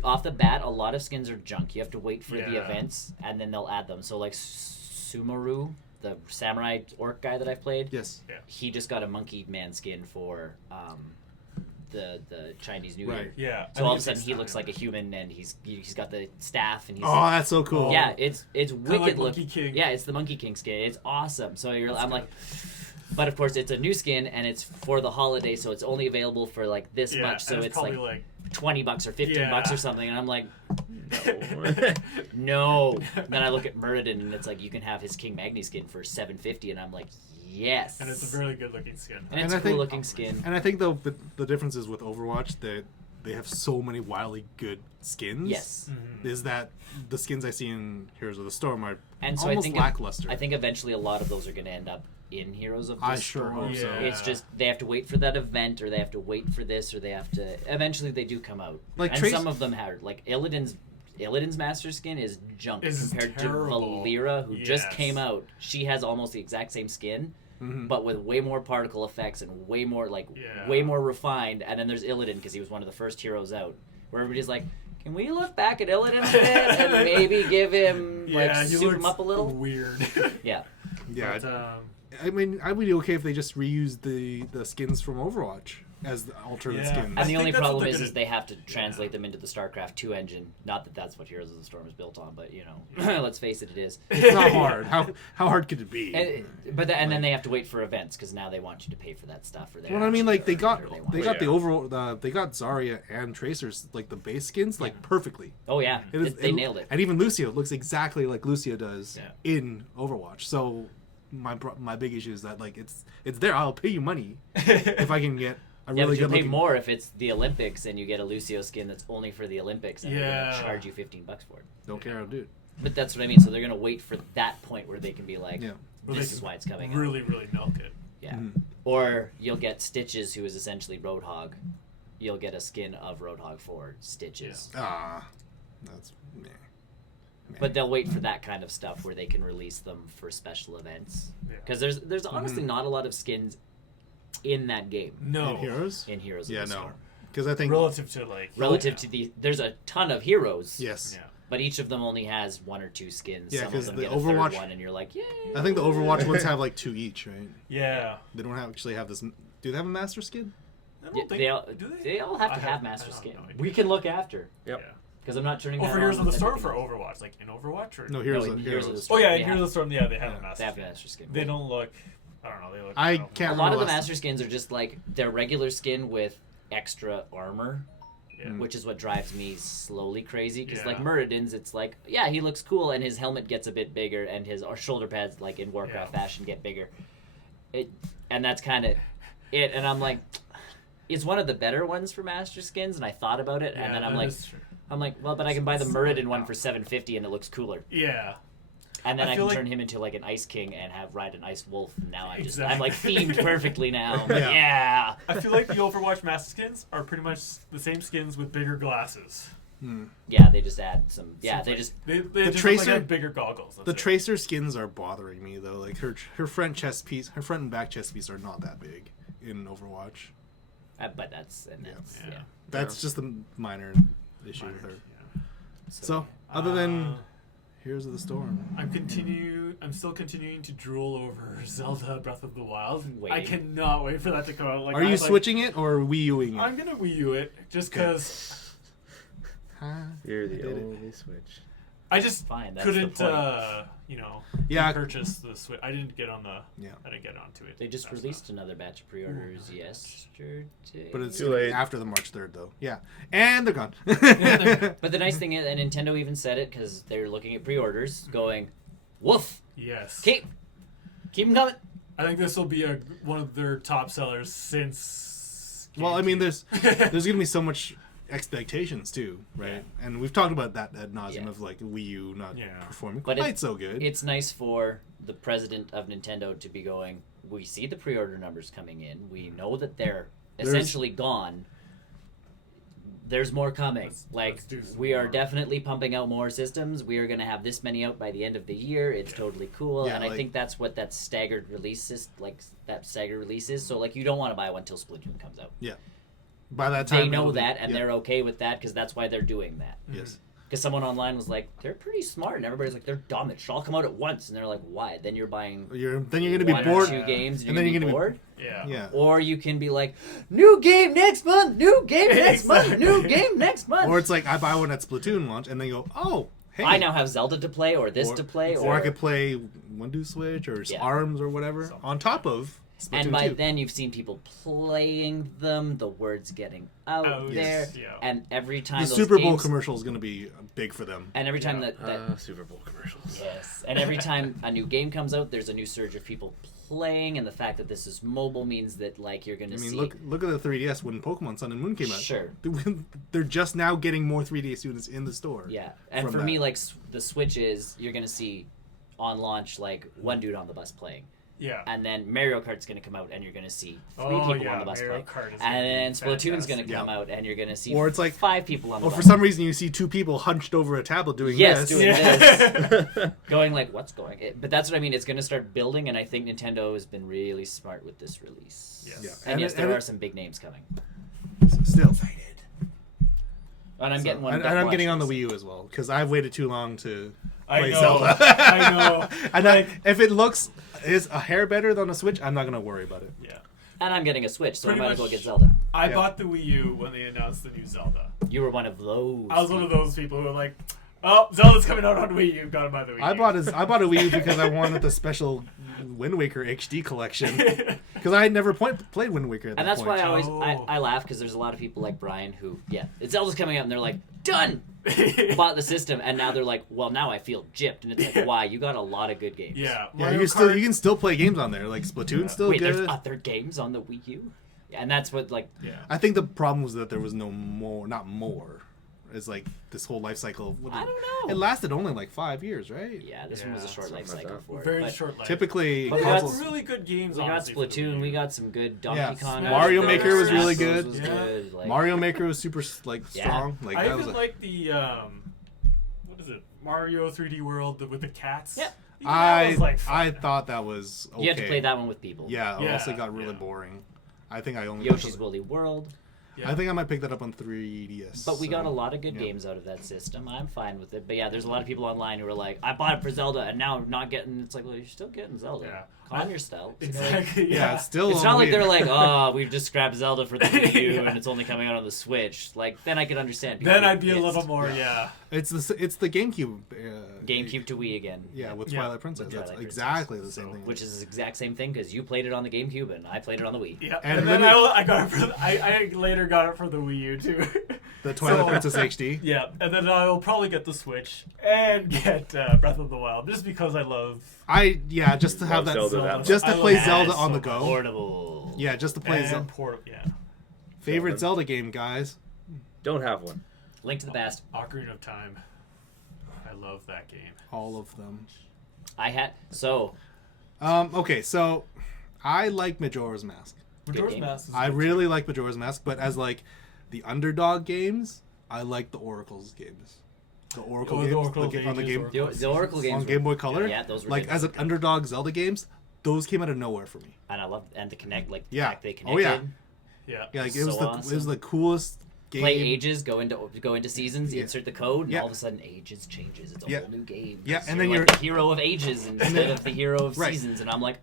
off the bat. A lot of skins are junk. You have to wait for the Yeah. events, and then they'll add them. So like Sumaru, the samurai orc guy that I've played, yes, he just got a monkey man skin for the Chinese New Year. Right. Yeah. So all of a sudden he looks like a human, and he's got the staff, and he's oh, that's so cool. yeah, it's wicked like look. Monkey King. Yeah, it's the Monkey King skin. It's awesome. So I'm good. like, but of course it's a new skin, and it's for the holiday, so it's only available for like this Yeah, much. So and it's probably like $20 or $15 Yeah. or something, and I'm like, No. no. Then I look at Muradin, and it's like you can have his King Magni skin for $750, and I'm like, yes. And it's a very good looking skin. And it's And I a cool think- looking skin. And I think the difference is with Overwatch that they have so many wildly good skins. Yes. Is that the skins I see in Heroes of the Storm are And so almost I think lackluster. I think eventually a lot of those are going to end up in Heroes of the I sure Storm. hope so. Yeah. It's just they have to wait for that event, or they have to wait for this, or they have to. Eventually, they do come out. Like and Trace- some of them have like Illidan's master skin is junk Is compared terrible. to Valera, who just Yes. came out. She has almost the exact same skin, but with way more particle effects and way more Yeah. way more refined. And then there's Illidan because he was one of the first heroes out, where everybody's like, can we look back at Illidan a bit and maybe give him Yeah, he suit him looks up a little? weird. Yeah. yeah, But, I mean, I'd be okay if they just reused the skins from Overwatch as the alternate Yeah. skins. And I the think only that's what problem they're is gonna- they have to translate them into the StarCraft 2 engine. Not that that's what Heroes of the Storm is built on, but you know, let's face it, it is. It's not hard. How hard could it be? And then they have to wait for events because now they want you to pay for that stuff. Or Well, I mean, like they got want they got the Yeah. overall they got Zarya and Tracers like the base skins like perfectly. Oh yeah, It is- they nailed it. And even Lucio looks exactly like Lucio does Yeah. in Overwatch. So my big issue is that like it's there. I'll pay you money if I can get a Yeah, really but you'll good pay looking. more if it's the Olympics and you get a Lucio skin that's only for the Olympics, and they're Yeah. gonna charge you $15 for it. Don't care, I'll do it. But that's what I mean. So they're gonna wait for that point where they can be like, Yeah. Well, this they is can why it's coming out. really, really milk it. Yeah. Mhm. Or you'll get Stitches, who is essentially Roadhog. You'll get a skin of Roadhog for Stitches. Ah, that's meh. But they'll wait for that kind of stuff where they can release them for special events. Yeah. Because there's honestly not a lot of skins in that game No. In Heroes. in Heroes Yeah, of the no, Storm. because I think Relative to like. Relative yeah. to the, there's a ton of heroes. yes. Yeah. But each of them only has 1 or 2 skins. Yeah, Some of 'cause them the get a Overwatch- third one, and you're like, yay! I think the Overwatch ones have like 2 each, right? Yeah. They don't actually have this. Do they have a master skin? I don't Yeah, think, they all, do they all have I to have- have I master have skin. no idea. We can look after. Yep. Yeah. Because I'm not turning Oh, that for Heroes on of the with Storm everything. for Overwatch, like in Overwatch or No, Heroes in of Heroes of the Oh Storm. yeah, they in Heroes have- of the Storm, yeah, they have a They master. have Skin. master skin. They don't look. I don't know. They look. I don't know. can't A lot of the remember last- master skins are just like their regular skin with extra armor, Yeah. which is what drives me slowly crazy. Because like Yeah. Muradin's, it's like, yeah, he looks cool, and his helmet gets a bit bigger, and his shoulder pads, like in Warcraft Yeah. fashion, get bigger. And that's kind of it. And I'm like, it's one of the better ones for master skins, and I thought about it, and then I'm that like, is true. well, but I can buy the It's Muradin like one that. for $750, and it looks cooler. Yeah. And then I I feel can like- turn him into like an Ice King and have ride an Ice Wolf. And now I'm Exactly. like themed perfectly now. I'm like, Yeah. yeah. I feel like the Overwatch master skins are pretty much the same skins with bigger glasses. Yeah, they just add some. Yeah, Seems they like- just. they The just Tracer- look like bigger goggles. That's The it. Tracer skins are bothering me though. Like her front chest piece, her front and back chest piece are not that big in Overwatch. But that's Yeah. yeah. That's just a minor issue with her. Yeah. So other than Uh, Heroes of the Storm, I'm still continuing to drool over Zelda Breath of the Wild. I Waiting. cannot wait for that to come out. Like, are you like, switching it or Wii Uing it? I'm gonna Wii U it just because. You're the I did it. only Switch. I just Fine, that's the couldn't, point. Yeah. purchase the Switch. I didn't get on the. Yeah. I didn't get onto it. They just fast released enough. another batch of pre-orders yesterday. But it's Too gonna be late. after the March 3rd, though. Yeah. And they're gone. But the nice thing is, and Nintendo even said it because they're looking at pre-orders, going, "Woof, Yes. keep them coming." I think this will be one of their top sellers since. Well, I mean, GameCube. there's going to be so much expectations, too, right? And we've talked about that ad nauseum Yeah. of, like, Wii U not Yeah. performing But quite so good. It's nice for the president of Nintendo to be going, "We see the pre-order numbers coming in. We know that they're essentially gone. There's more coming. Let's do some we are more." definitely pumping out more systems. We are going to have this many out by the end of the year. It's totally cool." Yeah, and I like- think that's what that staggered release is, So, like, you don't want to buy one till Splatoon comes out. By that time, They know it'll be- that, and yeah. they're okay with that because that's why they're doing that. Yes. Because someone online was like, "They're pretty smart," and everybody's like, "They're dumb. It should all come out at once." And they're like, "Why?" Then you're buying Then you're going to be one bored. or two games, and, and then you're you're gonna be gonna be- bored. Yeah. Yeah. Or you can be like, "New game next month. New game next month. New Exactly. game next month." Or it's like, I buy one at Splatoon launch, and then you go, oh, hey. I now have Zelda to play, or this or, to play, or I could play One Switch or Yeah. ARMS or whatever Something. on top of Splatoon and by 2. then you've seen people playing them, the words getting out Oh, there, yes. Yeah. and every time the those Super Bowl games, commercial is going to be big for them. and every time Yeah. that Super Bowl commercials. yes, and every time a new game comes out, there's a new surge of people playing, and the fact that this is mobile means that like you're gonna I mean, see. look at the 3DS when Pokemon Sun and Moon came out. Sure. They're just now getting more 3DS units in the store. Yeah, and from for that. me, like the Switch is you're gonna see on launch like one dude on the bus playing, Yeah. and then Mario Kart's gonna come out and you're gonna see three Oh, people yeah, on the bus Mario playing, Kart is and gonna be then Splatoon's gonna fantastic. come Yeah. out and you're gonna see Or it's like- 5 people on the Or bus. for some reason you see two people hunched over a tablet doing Yes, this. doing Yeah. this, going like, what's going? But that's what I mean. It's gonna start building, and I think Nintendo has been really smart with this release. Yes. Yeah. And yes, there and are some big names coming, Still. and I'm getting one. And to I'm watch getting on the this. Wii U as well because I've waited too long to I play know. Zelda. I know. And if it looks is a hair better than a Switch, I'm not gonna worry about it. Yeah. And I'm getting a Switch, so Pretty I might as well much- get Zelda. I Yeah. bought the Wii U when they announced the new Zelda. You were one of those. I was one of those people who were like, "Oh, Zelda's coming out on Wii U. Gotta buy the Wii U." I bought a Wii U because I wanted the special Wind Waker HD collection because I had never played Wind Waker at that And that's point. why I always Oh. I laugh because there's a lot of people like Brian who Zelda's coming out and they're like done, bought the system, and now they're like, well, now I feel gypped, and it's like, why? You got a lot of good games. Yeah. Yeah, Mario you can still play games on there like Splatoon's still Wait, there's good. other games on the Wii U, and that's what like Yeah. I think the problem was that there was no more, not more. It's like this whole life cycle. I don't know. It lasted only like 5 years, right? Yeah, this one was a Yeah, short life something like cycle that. for it. Very but short life. Typically, But we But got- really good games. We got honestly, for the Splatoon. Wii We U. got some good Donkey Yeah, Kong. Mario Smash Maker was Bros. really Smash Bros. good. Was Yeah. good. Like, Mario Maker was super like Yeah. strong. Like I that was even like the what is it? Mario 3D World with the cats. Yeah. Even that was, like, fun. I thought that was okay. you have to play that one with people. Yeah, it Yeah, also got really yeah. boring. I think I only Yoshi's Woolly World. Yeah. I think I might pick that up on 3DS. But we got a so, lot of good yeah. games out of that system. I'm fine with it. But yeah, there's a lot of people online who are like, I bought it for Zelda, and now I'm not getting. It's like, well, you're still getting Zelda. Yeah. Calm yourself. Exactly. Yeah, it's still. It's on not like Wii. they're like, oh, we've just scrapped Zelda for the Wii U Yeah. and it's only coming out on the Switch. Like, then I could understand. people Then being I'd be a pissed. little more. Yeah. It's the GameCube. GameCube to Wii again. Yeah, with Yeah, Twilight Princess. with That's Twilight exactly Princess. the same So- thing. Which is the exact same thing because you played it on the GameCube and I played it on the Wii. Yeah. And And, then then I got it for. I later got it for the Wii U too. the Twilight So- Princess HD. Yeah, and then I'll probably get the Switch and get Breath of the Wild just because I love. Just to have Love that, Zelda that much. just to I play love Zelda that on the so go. Portable. Yeah, just to play And yeah. favorite Zelda game, guys. Don't have one. Link to the Past. Ocarina of Time. I love that game. All of them. I had so Okay, so I like Majora's Mask. Majora's game. Mask is I good, really like Majora's Mask, but as like the underdog games, I like the Oracle's games. The Oracle Oh, the games Oracle of on the Ages, game Oracle the Oracle games on were- Game Boy Color. Yeah, those were like good. as an underdog Zelda games, those came out of nowhere for me. and I love and the connect like the Yeah. fact they Oh, connected. yeah. Yeah. Yeah, like So it was awesome. the coolest game. Play ages, go into seasons, Yeah. insert the code, and Yeah. all of a sudden ages changes. It's a Yeah. whole new game. Yeah, 'cause and then like you're- the hero of ages instead then- of the hero of Right. seasons, and I'm like,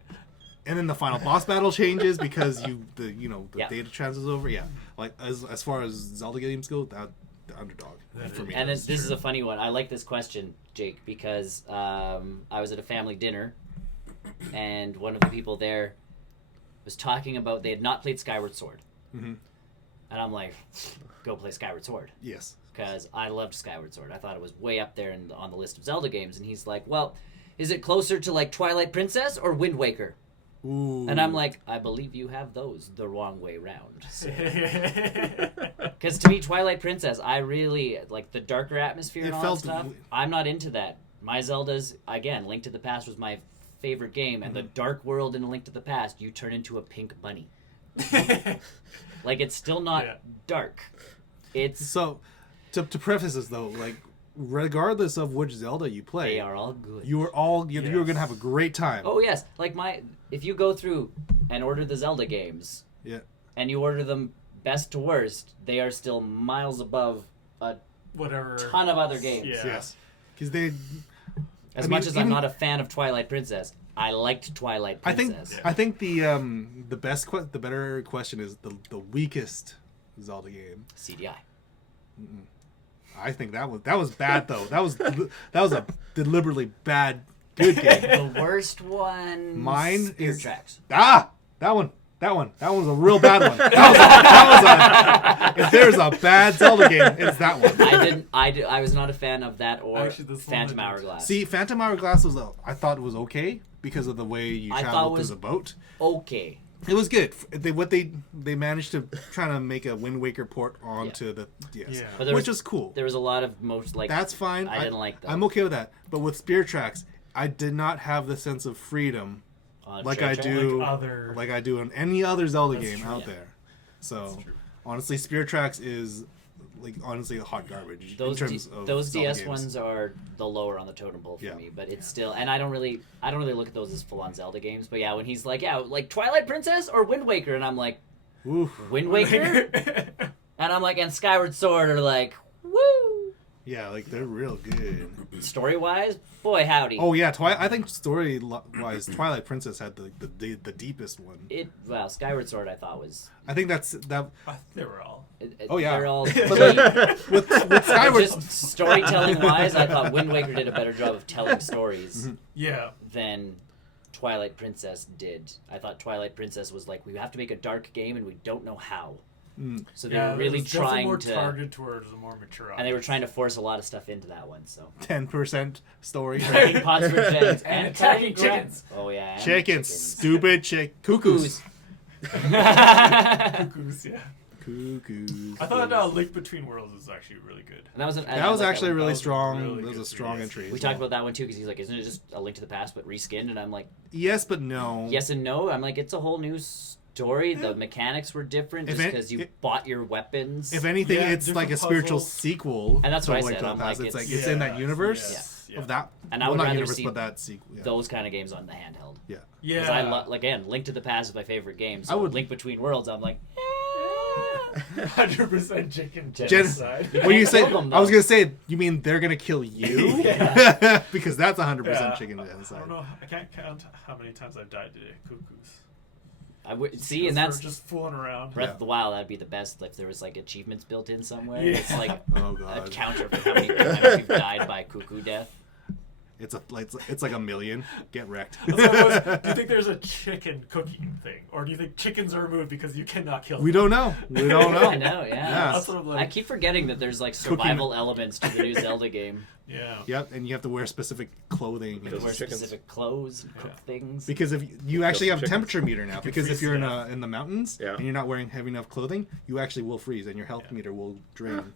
And then the final boss battle changes because the Yeah. data transfers over. Yeah, like as far as Zelda games go, the underdog That for is- me. And That's this is true. a funny one. I like this question, Jake, because I was at a family dinner, and one of the people there was talking about they had not played Skyward Sword, Mhm. and I'm like, go play Skyward Sword. Yes. Because I loved Skyward Sword. I thought it was way up there on the list of Zelda games. And he's like, well, is it closer to like Twilight Princess or Wind Waker? Ooh. And I'm like, I believe you have those the wrong way round. Because to me, Twilight Princess, I really like the darker atmosphere and It all felt that stuff. w- I'm not into that. My Zeldas, again, Link to the Past was my favorite game, and the dark world in A Link to the Past, you turn into a pink bunny. Like, it's still not Yeah. dark. It's So, to preface this though, like regardless of which Zelda you play, they are all good. you're gonna have a great time. Oh yes, like if you go through and order the Zelda games Yeah. and you order them best to worst, they are still miles above a Whatever. ton of other games. Yeah. Yes. Because they. As I much mean, as I'm even- not a fan of Twilight Princess, I liked Twilight Princess. I think the better question is the weakest Zelda game. CDI. I think that was bad though. That was a deliberately bad good game. The worst one. Mine Spirit is Tracks. that one was a real bad one. That was a if there's a bad Zelda game, it's that one. I was not a fan of that or Actually, this one Phantom I did. Hourglass. See, Phantom Hourglass I thought it was okay because of the way you I thought traveled it through was- the boat. Okay. It was good. They managed to try to make a Wind Waker port onto the DS, Yeah. But there which was- is cool. There was a lot of most like That's fine. I didn't like that. I'm okay with that. But with Spirit Tracks, I did not have the sense of freedom like I Track. do, Like other- like I do in any other Zelda That's game true. out Yeah. there. So That's true. honestly, Spirit Tracks is honestly hot garbage Those in terms of those Zelda DS games. ones are the lower on the totem pole for Yeah. me, but it's still, and I don't really look at those as full on Zelda games. But yeah, when he's like, yeah, like Twilight Princess or Wind Waker, and I'm like, Oof. Wind Waker, and I'm like, and Skyward Sword are like, woo. Yeah, like they're real good. Story wise, boy howdy. Oh yeah, I think story wise, Twilight Princess had the deepest one. Skyward Sword I thought was. I think that. They were all. Oh, yeah. They're all. But with Skyward, Just storytelling wise, I thought Wind Waker did a better job of telling stories Yeah. than Twilight Princess did. I thought Twilight Princess was like, we have to make a dark game and we don't know how. So they were really it was definitely trying more to, targeted towards a more mature audience. and they were trying to force a lot of stuff into that one. So 10% story. Cooking pots for chickens And attacking cutting gra- chickens. Oh yeah, and Chickens, chickens. stupid cuckoos. Cuckoos, yeah. Cuckoos. I thought Link Between Worlds was actually really good. And that was That was actually really was strong. really That was good a strong series. entry. We as talked well. about that one too because he's like, isn't it just a Link to the Past but reskinned? And I'm like, Yes, but no. yes and no. I'm like, it's a whole new story. The mechanics were different If just it- because you it- bot your weapons. If anything, Yeah, it's like a different spiritual puzzles. sequel. And that's to what I Link said, to the I'm Past. like, It's like it's- it's in that Yes, universe yes, yeah. of that. And I well, would not rather universe, see but that sequel. Yeah. those kind of games on the handheld. Yeah. Yeah. Because I again, Link to the Past is my favorite game. So I would- Link Between Worlds, I'm like, 100% chicken Jen- genocide. When you can't say, kill them, I was though. gonna say, you mean they're gonna kill you? Yeah. Because that's 100% Yeah. chicken I genocide. don't know. I can't count how many times I've died to cuckoos. I would see, Just and that's for just fooling around. Breath Yeah. of the Wild. That'd be the best if there was like achievements built in somewhere. Yeah. It's like Oh a god. counter for how many times you've died by cuckoo death. It's like a million. Get wrecked. That's what it was. Do you think there's a chicken cooking thing, or do you think chickens are removed because you cannot kill them? We don't know. We don't know. I know, yeah. Yeah. That's what I'm like. I keep forgetting that there's like Cooking- survival elements to the new Zelda game. Yeah. Yep, and you have to wear specific clothing. You have to wear chickens. specific clothes and cook Yeah. things. Because if you actually have a chickens. temperature meter now, because if freeze, you're yeah. in the mountains Yeah. and you're not wearing heavy enough clothing, you actually will freeze and your health Yeah. meter will drain.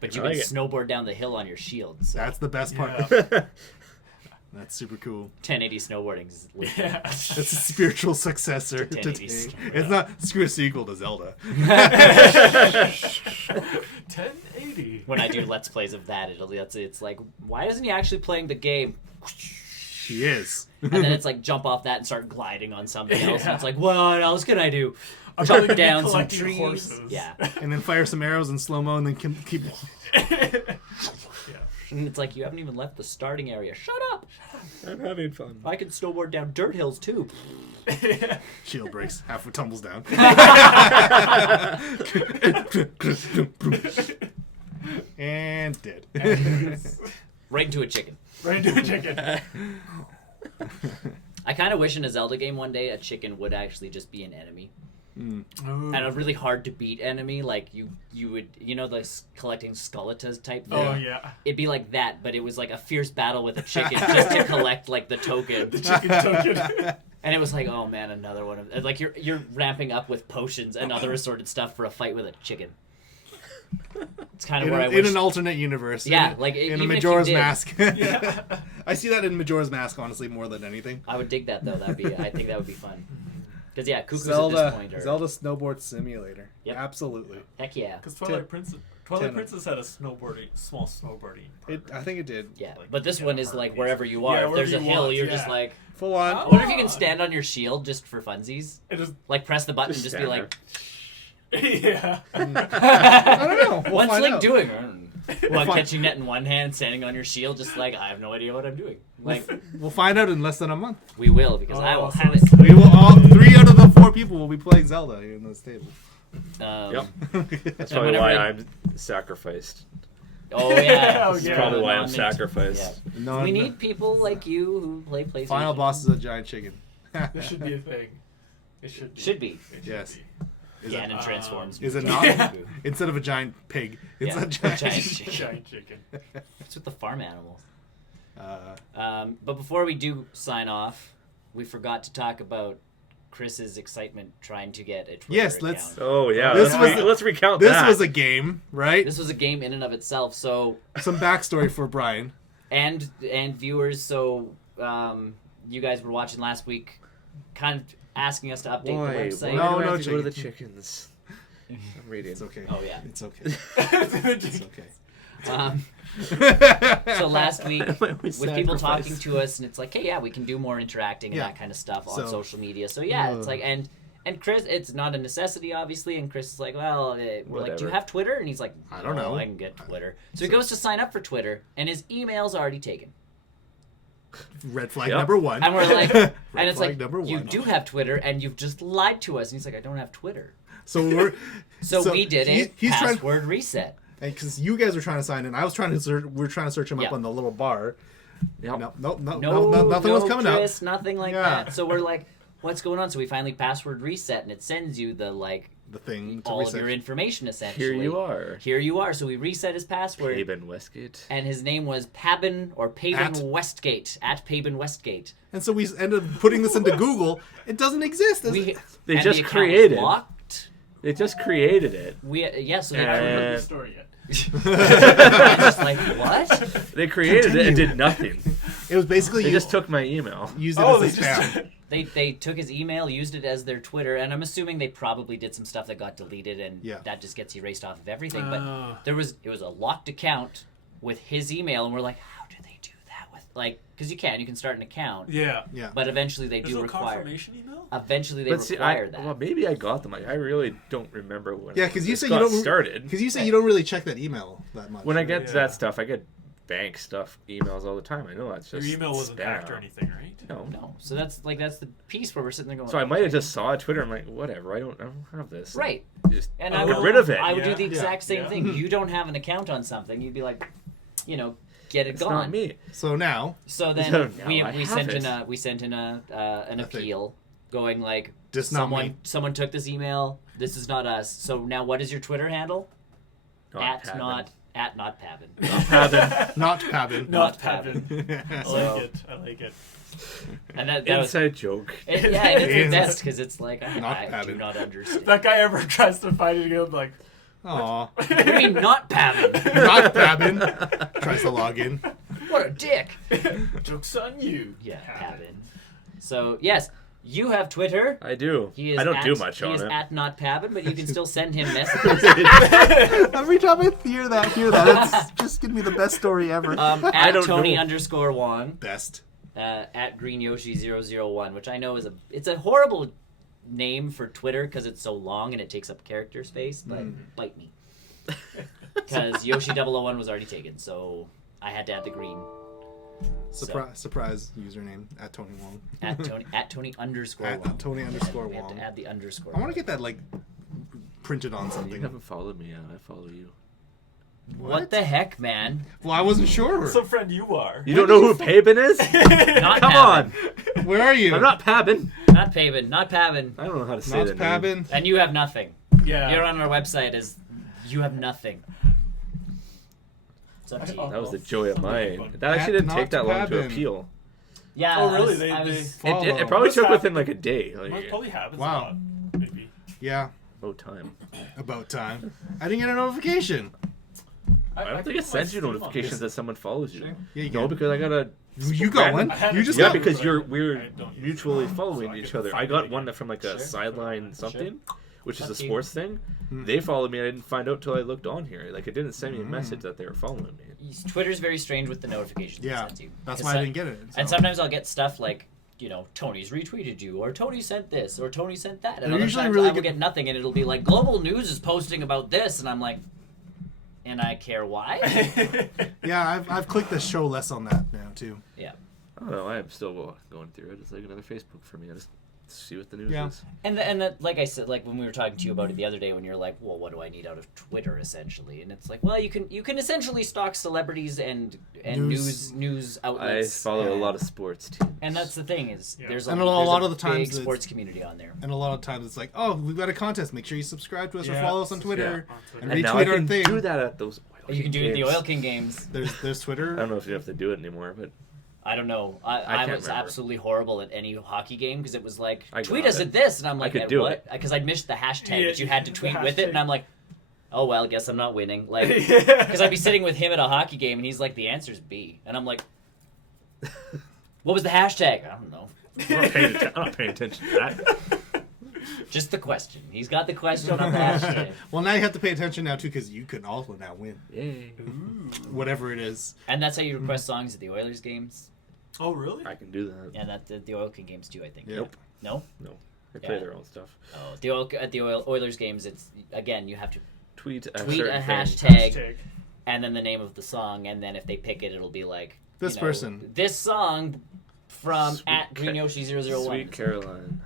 But you I can like it. snowboard down the hill on your shield. So That's the best part. Yeah. That's super cool. 1080 snowboarding is lit. Yeah. That's a spiritual successor To to 1080 take. story. It's not screw a sequel to Zelda. 1080. When I do let's plays of that, it's like, why isn't he actually playing the game? She is. And then it's like jump off that and start gliding on something else. And Yeah. it's like, what else can I do? I'm Chop probably gonna be down some collecting trees. horses. Yeah. And then fire some arrows in slow mo, and then keep. Yeah. And it's like, you haven't even left the starting area. Shut up! I'm having fun. I can snowboard down dirt hills too. Shield breaks. Half tumbles down. And dead. Right into a chicken. Right into a chicken. I kind of wish in a Zelda game one day a chicken would actually just be an enemy. And a really hard to beat enemy, like you would, the collecting skeletas type thing. Oh yeah. It'd be like that, but it was like a fierce battle with a chicken just to collect like the token. The chicken token. And it was like, oh man, another one of like you're ramping up with potions and other assorted stuff for a fight with a chicken. It's kind of where I wish. In an alternate universe. Yeah, in, like in a even if you Majora's did- Mask. Yeah. I see that in Majora's Mask, honestly, more than anything. I would dig that though. I think that would be fun. Because yeah, cuckoos at Zelda, this point are Zelda Snowboard Simulator. Yep. Absolutely. heck yeah. Because Twilight Princess had a small snowboarding. I think it did. Yeah, Like, but this yeah, one is hard like ways. wherever you are. Yeah, If there's a wherever you hill, want, you're just yeah. like. Full on. I wonder if you can stand on your shield just for funsies. It just Like press the button and Just just be stand like. yeah. I don't know. We'll What's find Link out. doing? While find- catching net in one hand, standing on your shield, just like I have no idea what I'm doing. Like We'll find out in less than a month. we will because I will Oh, have so it. We will all 3 out of the 4 people will be playing Zelda here in this table. Yep. That's And probably whenever why they- I'm sacrificed. Oh yeah, Oh, That's yeah. probably why I'm Non-mint- sacrificed. Yeah. No, We no. need people like you who play PlayStation. Final boss is a giant chicken. This should be a thing. It should be. Should be. It should Yes. be. Is Ganon it, transforms. is it not? Yeah. Instead of a giant pig, it's Yeah, a giant, chicken. Giant chicken. It's with the farm animals. Uh, But before we do sign off, we forgot to talk about Chris's excitement trying to get a Twitter Yes, account. let's- Oh yeah, This let's, was- let's recount this that. was a game, right? This was a game in and of itself. So Some backstory for Brian. and viewers. So you guys were watching last week, kind of asking us to update Why? the website. No, Why do I no have to go to the chicken. chickens? I'm reading. It's okay. Oh yeah. It's okay. It's okay. So last week, Why we with people sacrifice? talking to us, and it's like, hey, yeah, we can do more interacting and Yeah. that kind of stuff on So- social media. So yeah, it's like, and Chris, it's not a necessity, obviously. And Chris is like, well, we're like, do you Whatever. have Twitter? And he's like, I don't "No, know. I can get Twitter. So he goes to sign up for Twitter, and his email's already taken. Red flag Yep. number 1. And we're like, Red and it's flag like, number 1. you do have Twitter, and you've just lied to us. And he's like, I don't have Twitter. So we're So we did a he's trying password reset. because you guys were trying to sign in. I was trying to search. We're trying to search him Yeah. up on the little bar. Yep. No, No, nothing was coming up. Chris, nothing like Yeah. that. So we're like, what's going on? So we finally password reset, and it sends you the The thing to all reset. of your information Here essentially. you are. Here you are. So we reset his password, Aben Westgate. and his name was Pabin or Pabin At- Westgate at Pabin Westgate. And so we ended up putting this into Google. It doesn't exist. We, They and just the account was created. locked. They just created it. We yeah. So they I haven't heard Uh, the story yet. I'm just like what? They created it and Continue. did nothing. It was basically They you just took my email. used it Oh, as they a spam. just. They took his email, used it as their Twitter, and I'm assuming they probably did some stuff that got deleted, and Yeah. that just gets erased off of everything. Oh. But it was a locked account with his email, and we're like, how do they do that with because you can start an account, Yeah. Yeah. but eventually they There's do no require. confirmation email? Eventually they But see, require that. well, maybe I got them. I really don't remember when. Yeah, because you this say you got don't started. Because you say you don't really check that email that much. When I get Yeah. that stuff, I get bank stuff emails all the time. I know that's Your just email wasn't spam. hacked or anything, right? No. No, so that's the piece where we're sitting there going. So I might have just saw it Twitter. I'm like, whatever. I don't have this. Right. Just And Oh, I get would rid of it. I would do Yeah. the exact same Yeah. thing. You don't have an account on something, you'd be like, get it It's gone. not me. So now, So then So now we I have sent it. in an thing. appeal going like Just not me. someone took this email. This is not us. So now what is your Twitter handle? Not Pavin. Not Pavin. Pavin. not Pabin. Not Not Pavin. I So- like it. I like it. And that was Inside joke. and it's the Is- best because it's like Not I do Pavin. not understand. That guy ever tries to find it again, I'm like, Aw. What do you mean not Pavin? Not Pabin. Tries to log in. What a dick. joke's on you. Yeah, Pavin. So yes, you have Twitter. I do. He is I don't do at- much he on is it. at not Pavin, but you can still send him messages. Every time I hear that, it's just gonna be the best story ever. At don't Tony know. _ Wong. Best. At Green Yoshi 001, which I know it's a horrible name for Twitter because it's so long and it takes up character space, but bite me. Because Yoshi 001 was already taken, so I had to add the green. Surprise username at Tony Wong. At Tony At _Wong. Tony _ We have Wong. to add the underscore. I want to get that printed on You something. haven't followed me yet. I follow you. What the heck, man? Well, I wasn't sure. So, friend, you are. You don't know who Pabin is? Not Come Pabin. on. Where are you? I'm not Pabin. Not Pabin. Not Pabin. I don't know how to say Not that name. Pabin. And you have nothing. Yeah. You're on our website as you have nothing. It's up to you. Oh. That was the joy of mine. Fun. That actually didn't Not take that long to Pabin. appeal. Yeah. Oh, really? I was, It Follow. probably What's took happened? within like a day. Well, it Like, probably happens Wow. a lot. Maybe. Yeah, oh, time. about time. I didn't get a notification. I don't think it sends you notifications that someone follows you. Yeah, you No, get- because I got a. You got one? I had You it just Yeah, got too, because but we're I don't use mutually it, following so I each can other. find I it got again. one from like a Sure. sideline something, which is Up a to you. sports thing. They followed me. I didn't find out till I looked on here. Like it didn't send me a message that they were following me. Twitter's very strange with the notifications it Yeah, sends you. that's 'Cause why I some- didn't get it. And so. sometimes I'll get stuff like, you know, Tony's retweeted you, or Tony sent this, or Tony sent that. And They're other usually times really I will good- get nothing, and it'll be like, Global News is posting about this, and I'm like, and I care why? Yeah, I've clicked the show less on that now too. Yeah. I don't know. I'm still going through it. It's like another Facebook for me. I just see what the news Yeah. is. And like I said, like when we were talking to you about it the other day, when you're like, well, what do I need out of Twitter essentially? And it's like, well, you can essentially stalk celebrities and news I outlets. follow a lot of sports teams. And that's the thing is, Yeah. there's And a a lot of the big times it's- sports community on there. And a lot of times it's like, oh, we've got a contest. Make sure you subscribe to us or Yeah. follow us on Twitter. Yeah. And and now I retweet our can thing. do that at those. You can do it at the games. Oil King games. There's Twitter. I don't know if you have to do it anymore, but I don't know. I I can't was remember. absolutely horrible at any hockey game because it was like, I tweet got us it. at this. And I'm like, could at do what? it. Because I'd missed the hashtag, Yeah, but you had to the tweet with it. hashtag. And I'm like, oh, well, guess I'm not winning. Like, because I'd be sitting with him at a hockey game and he's like, the answer's B. And I'm like, what was the hashtag? I don't know. I'm not paying attention to that. Just the question. He's got the question on the hashtag. Well, now you have to pay attention now too because you can also now win Yay! whatever it is. And that's how you request songs at the Oilers games. Oh, really? I can do that. And at the Oil King games too, I think. Yeah. Nope. No? No, they play Yeah. their own stuff. Oh, at the Oilers games, it's, again, you have to Tweet a tweet a certain thing. hashtag and then the name of the song, and then if they pick it, it'll be like This you know, person. this song from Sweet at Green Yoshi 001. Sweet Caroline.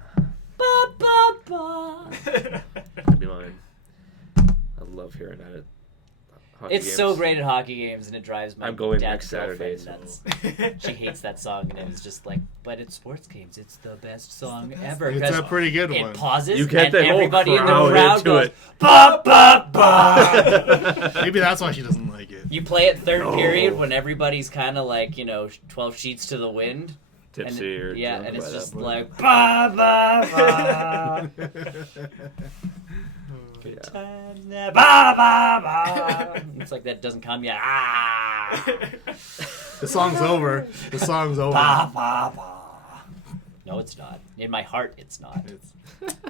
Ba, ba, ba. That'd be mine. I love hearing that at hockey It's games. so great at hockey games, and it drives my I'm going dad's next Saturday, girlfriend so- nuts. She hates that song, and it was just like, but at sports games, it's the best song ever. It's 'cause a pretty good it one. pauses, You get and the whole everybody in the crowd crowd into goes, it. ba, ba, ba. Maybe that's why she doesn't like it. You play it third No. period when everybo's kind of like, 12 sheets to the wind. Tipsy and or yeah, drunk and it's by that just point. like ba ba ba Yeah. ba ba ba. It's like that doesn't come yet. Ah, The song's over. The song's over. ba ba ba. No, it's not. In my heart, it's not.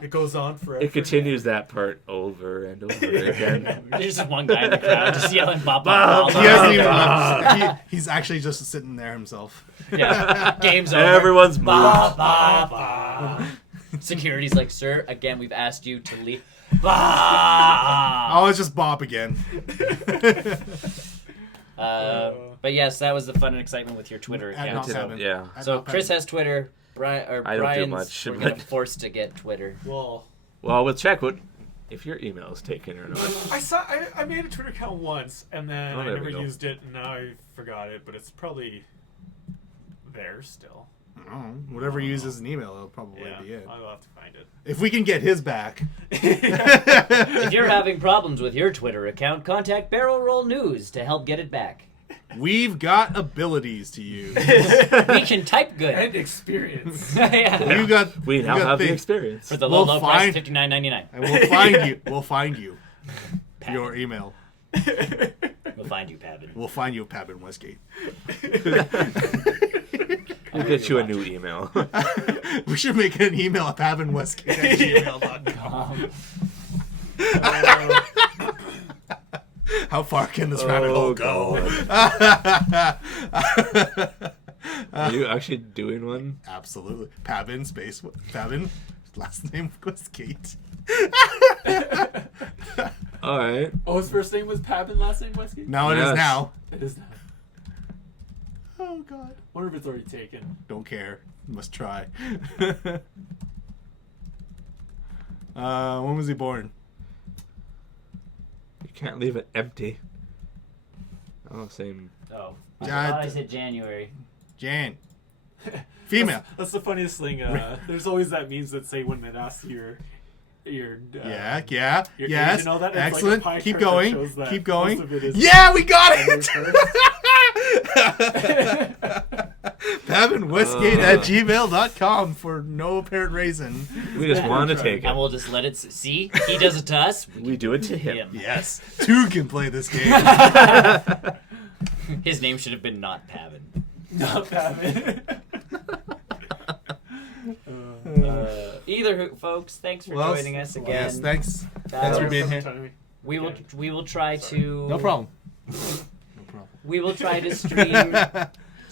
It goes on forever. It continues that part over and over again. There's just one guy in the crowd just yelling ba ba ba. He hasn't even ba. left. He's actually just sitting there himself. Yeah, game's over. Everyone's moved. Ba ba ba. Security's like, sir, again, we've asked you to leave. Ba. Oh, it's just Bob again. But yes, that was the fun and excitement with your Twitter At account. Not So, Pavin. Yeah. At so Not Chris Pavin. has Twitter. Brian's I don't do much, we're but- getting forced to get Twitter. Well, Well, we'll check if your email is taken or not. I made a Twitter account once, and then Oh, I there never we go. used it, and now I forgot it, but it's probably there still. Oh, whatever he uses an email, it'll probably Yeah, be it. I'll have to find it. If we can get his back. If you're having problems with your Twitter account, contact Barrel Roll News to help get it back. We've got abilities to use. We can type good. And experience. Yeah. You got. We you now got have the things. experience. For the low, We'll low price find- of $59.99. And we'll find you. We'll find you. Your email. We'll find you, Pabin. We'll find you at Pabin Westgate. We'll get you a new email. We should make an email at pabinwestgate@gmail.com. How far can this rabbit hole go? Are you actually doing one? Absolutely. Pabin space. Pabin. Last name Westgate. All right. Oh, his first name was Pabin, last name Westgate? Now it is Yes. now. It is not. Oh God. Wonder if it's already taken. Don't care. Must try. When was he born? You can't leave it empty. Oh, same. Oh, Yeah, I thought I said January. Jan. Female. That's the funniest thing. There's always that memes that say when it asks your Yeah, your yes. age and all that, it's like a Excellent. pie Keep chart that going. shows that Keep most going. of it is Yeah, we got January it. PavinWestgate at gmail.com for no apparent reason. We just want to take And it. we'll just let it see. He does it to us. We do it to him. Yes, two can play this game. His name should have been not Pavin. Not Pavin. Either folks, thanks for Well, joining us again. Yes, thanks. Thanks for being here. We will try to. No problem. We will try to stream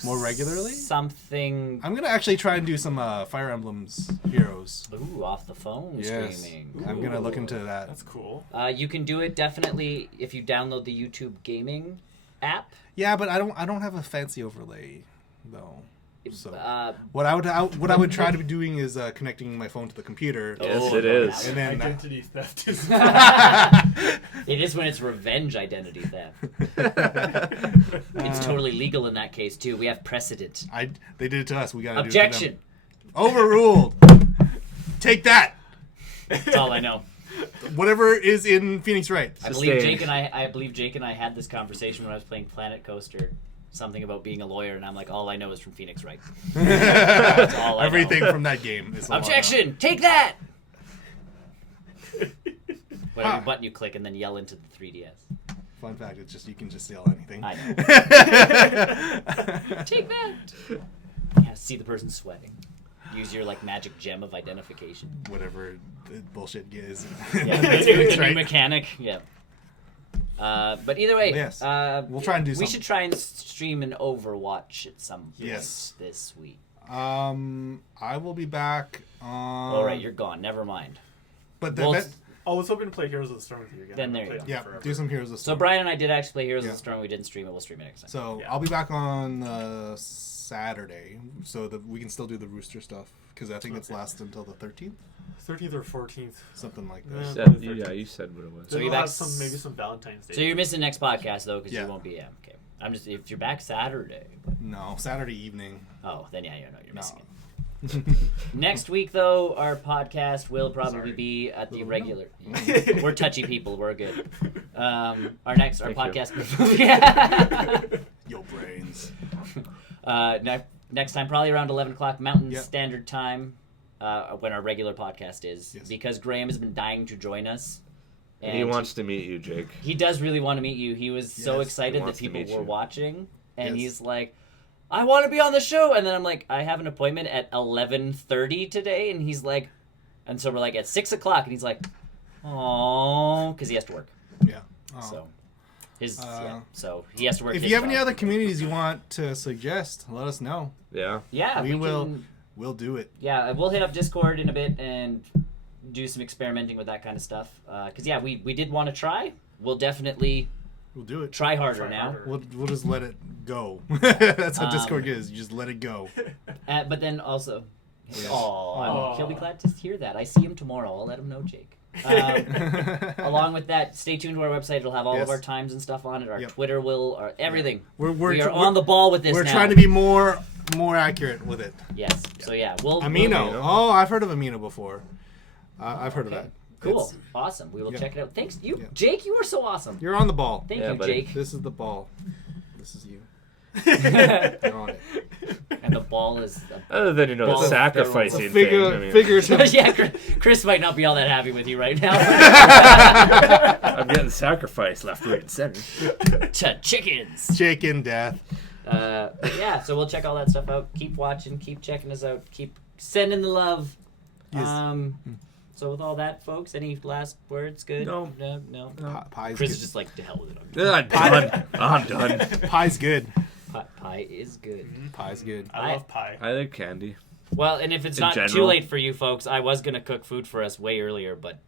More regularly? something. I'm gonna actually try and do some Fire Emblems Heroes. Ooh, off the phone Yes. streaming. I'm gonna look into that. That's cool. You can do it definitely if you download the YouTube gaming app. Yeah, but I don't have a fancy overlay though. So Uh, what I would try to be doing is connecting my phone to the computer. Yes, Oh, it is. And then Identity theft is it is when it's revenge identity theft. It's totally legal in that case too. We have precedent. They did it to us. We got to Objection. do it to them. Overruled. Take that. That's all I know. Whatever is in Phoenix Wright. I believe Sustained. Jake and I had this conversation when I was playing Planet Coaster. Something about being a lawyer, and I'm like, all I know is from Phoenix Wright. That's all I know. Everything from that game is a lot Objection! Take that! Whatever button you click and then yell into the 3DS. Fun fact, it's just you can just yell anything. I know. Take that! Yeah, see the person sweating. Use your magic gem of identification. Whatever the bullshit is. Yeah, That's the Phoenix new Wright. mechanic. Yeah. But either way, Yes. We'll try and do We something. should try and stream an Overwatch at some point Yes. this week. I will be back. All right, you're gone. Never mind. But Well, I was hoping to play Heroes of the Storm with you again. Then I there haven't you played go. yeah, them forever. do some Heroes of So Storm. Brian and I did actually play Heroes Yeah. of the Storm. We didn't stream it. We'll stream it next time. So Yeah. I'll be back on Saturday, so that we can still do the Rooster stuff because I think it's Okay. last until the 13th, 13th or 14th. something like Yeah. that. You said what it was. So Then you're we'll back have maybe some Valentine's Day. So you're missing next podcast though because Yeah. you won't be. Yeah, okay. I'm just if you're back Saturday. No, Saturday evening. Oh, then yeah, you know you're No. missing it. Next week though, our podcast will probably Sorry. be at the Little regular. We're touchy people. We're good. Our Thank you. podcast. Yo brains. Next time, probably around 11 o'clock Mountain Yep. Standard Time, when our regular podcast is. Yes. Because Graham has been dying to join us. And He wants to meet you, Jake. He does really want to meet you. He was so Yes, excited he that wants to people meet were you. watching. And Yes. he's like, I want to be on the show. And then I'm like, I have an appointment at 11:30 today. And he's like, and so we're like at 6 o'clock. And he's like, oh, because he has to work. Yeah. Oh. So his Uh, so he has to work. If his you have any job. other communities you want to suggest, let us know. Yeah. Yeah, we will. can- We'll do it. Yeah, we'll hit up Discord in a bit and do some experimenting with that kind of stuff. Because, yeah, we did want to try. We'll definitely We'll do it. try harder Try now. harder. We'll just let it go. That's how Um, Discord is. You just let it go. But then also, Yes. Aw. he'll be glad to hear that. I see him tomorrow. I'll let him know, Jake. Along with that, stay tuned to our website. It'll have all Yes. of our times and stuff on it. Our Yep. Twitter will, our everything. we're We are on the ball with this We're now. trying to be more accurate with it. Yes. So, yeah, we'll... Amino. Amino. Oh, I've heard of Amino before. I've heard of Okay. that. Cool. It's- Awesome. We will Yeah. check it out. Thanks. You, Yeah. Jake, you are so awesome. You're on the ball. Thank Yeah, you, buddy. Jake. This is the ball. This is you. And You're on it. the ball is... Other than, Well, it's a sacrificing It's a figurative. yeah, Chris might not be all that happy with you right now. I'm getting sacrificed left, right, and center. To chickens. Chicken death. But yeah, so we'll check all that stuff out. Keep watching, keep checking us out, keep sending the love. Yes. So with all that, folks, any last words? Good? No. No. Pie's Chris good. is just like, to hell with it. I'm done. I'm done. Pie's good. Pie is good. Pie's good. I love pie. I like candy. Well, and if it's In not too general. late for you folks, I was going to cook food for us way earlier, but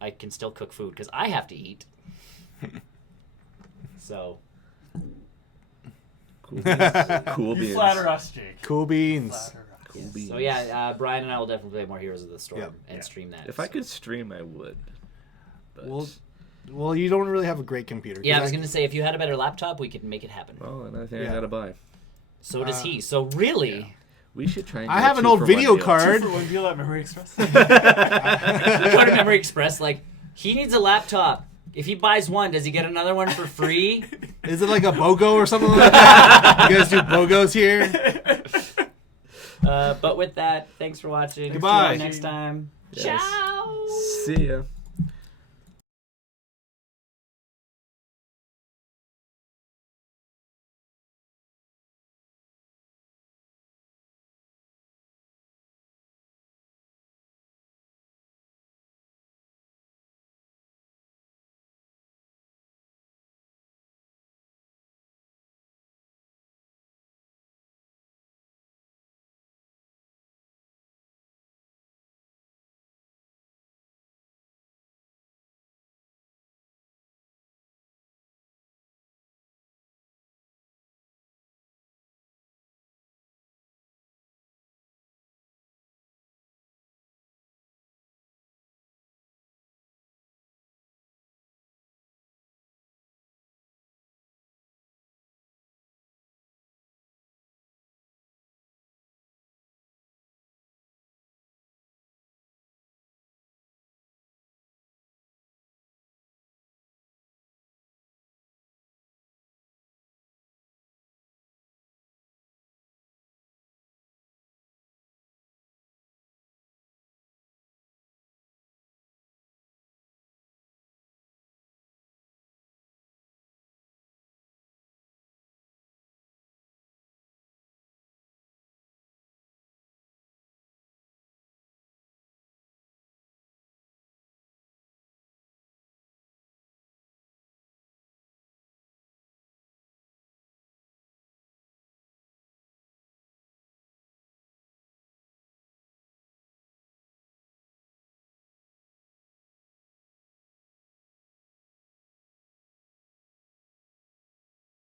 I can still cook food because I have to eat. So, Cool beans. Cool You beans. flatter us, Jake. Cool beans. Flatter us. Cool beans. so yeah, Brian and I will definitely play more Heroes of the Storm Yep. and Yeah. stream that. If I could stream, I would. But Well, Well, you don't really have a great computer. Yeah, I was gonna say if you had a better laptop, we could make it happen. Well, another thing I Yeah. gotta buy. So does he. So really, We should try and I get have an 2 old for video 1 deal. card. 2 for 1 deal at Memory Express. go to Memory Express. Like he needs a laptop. If he buys one, does he get another one for free? Is it like a BOGO or something like that? You guys do BOGOs here? But with that, thanks for watching. Goodbye. See you next time. Yes. Ciao. See ya.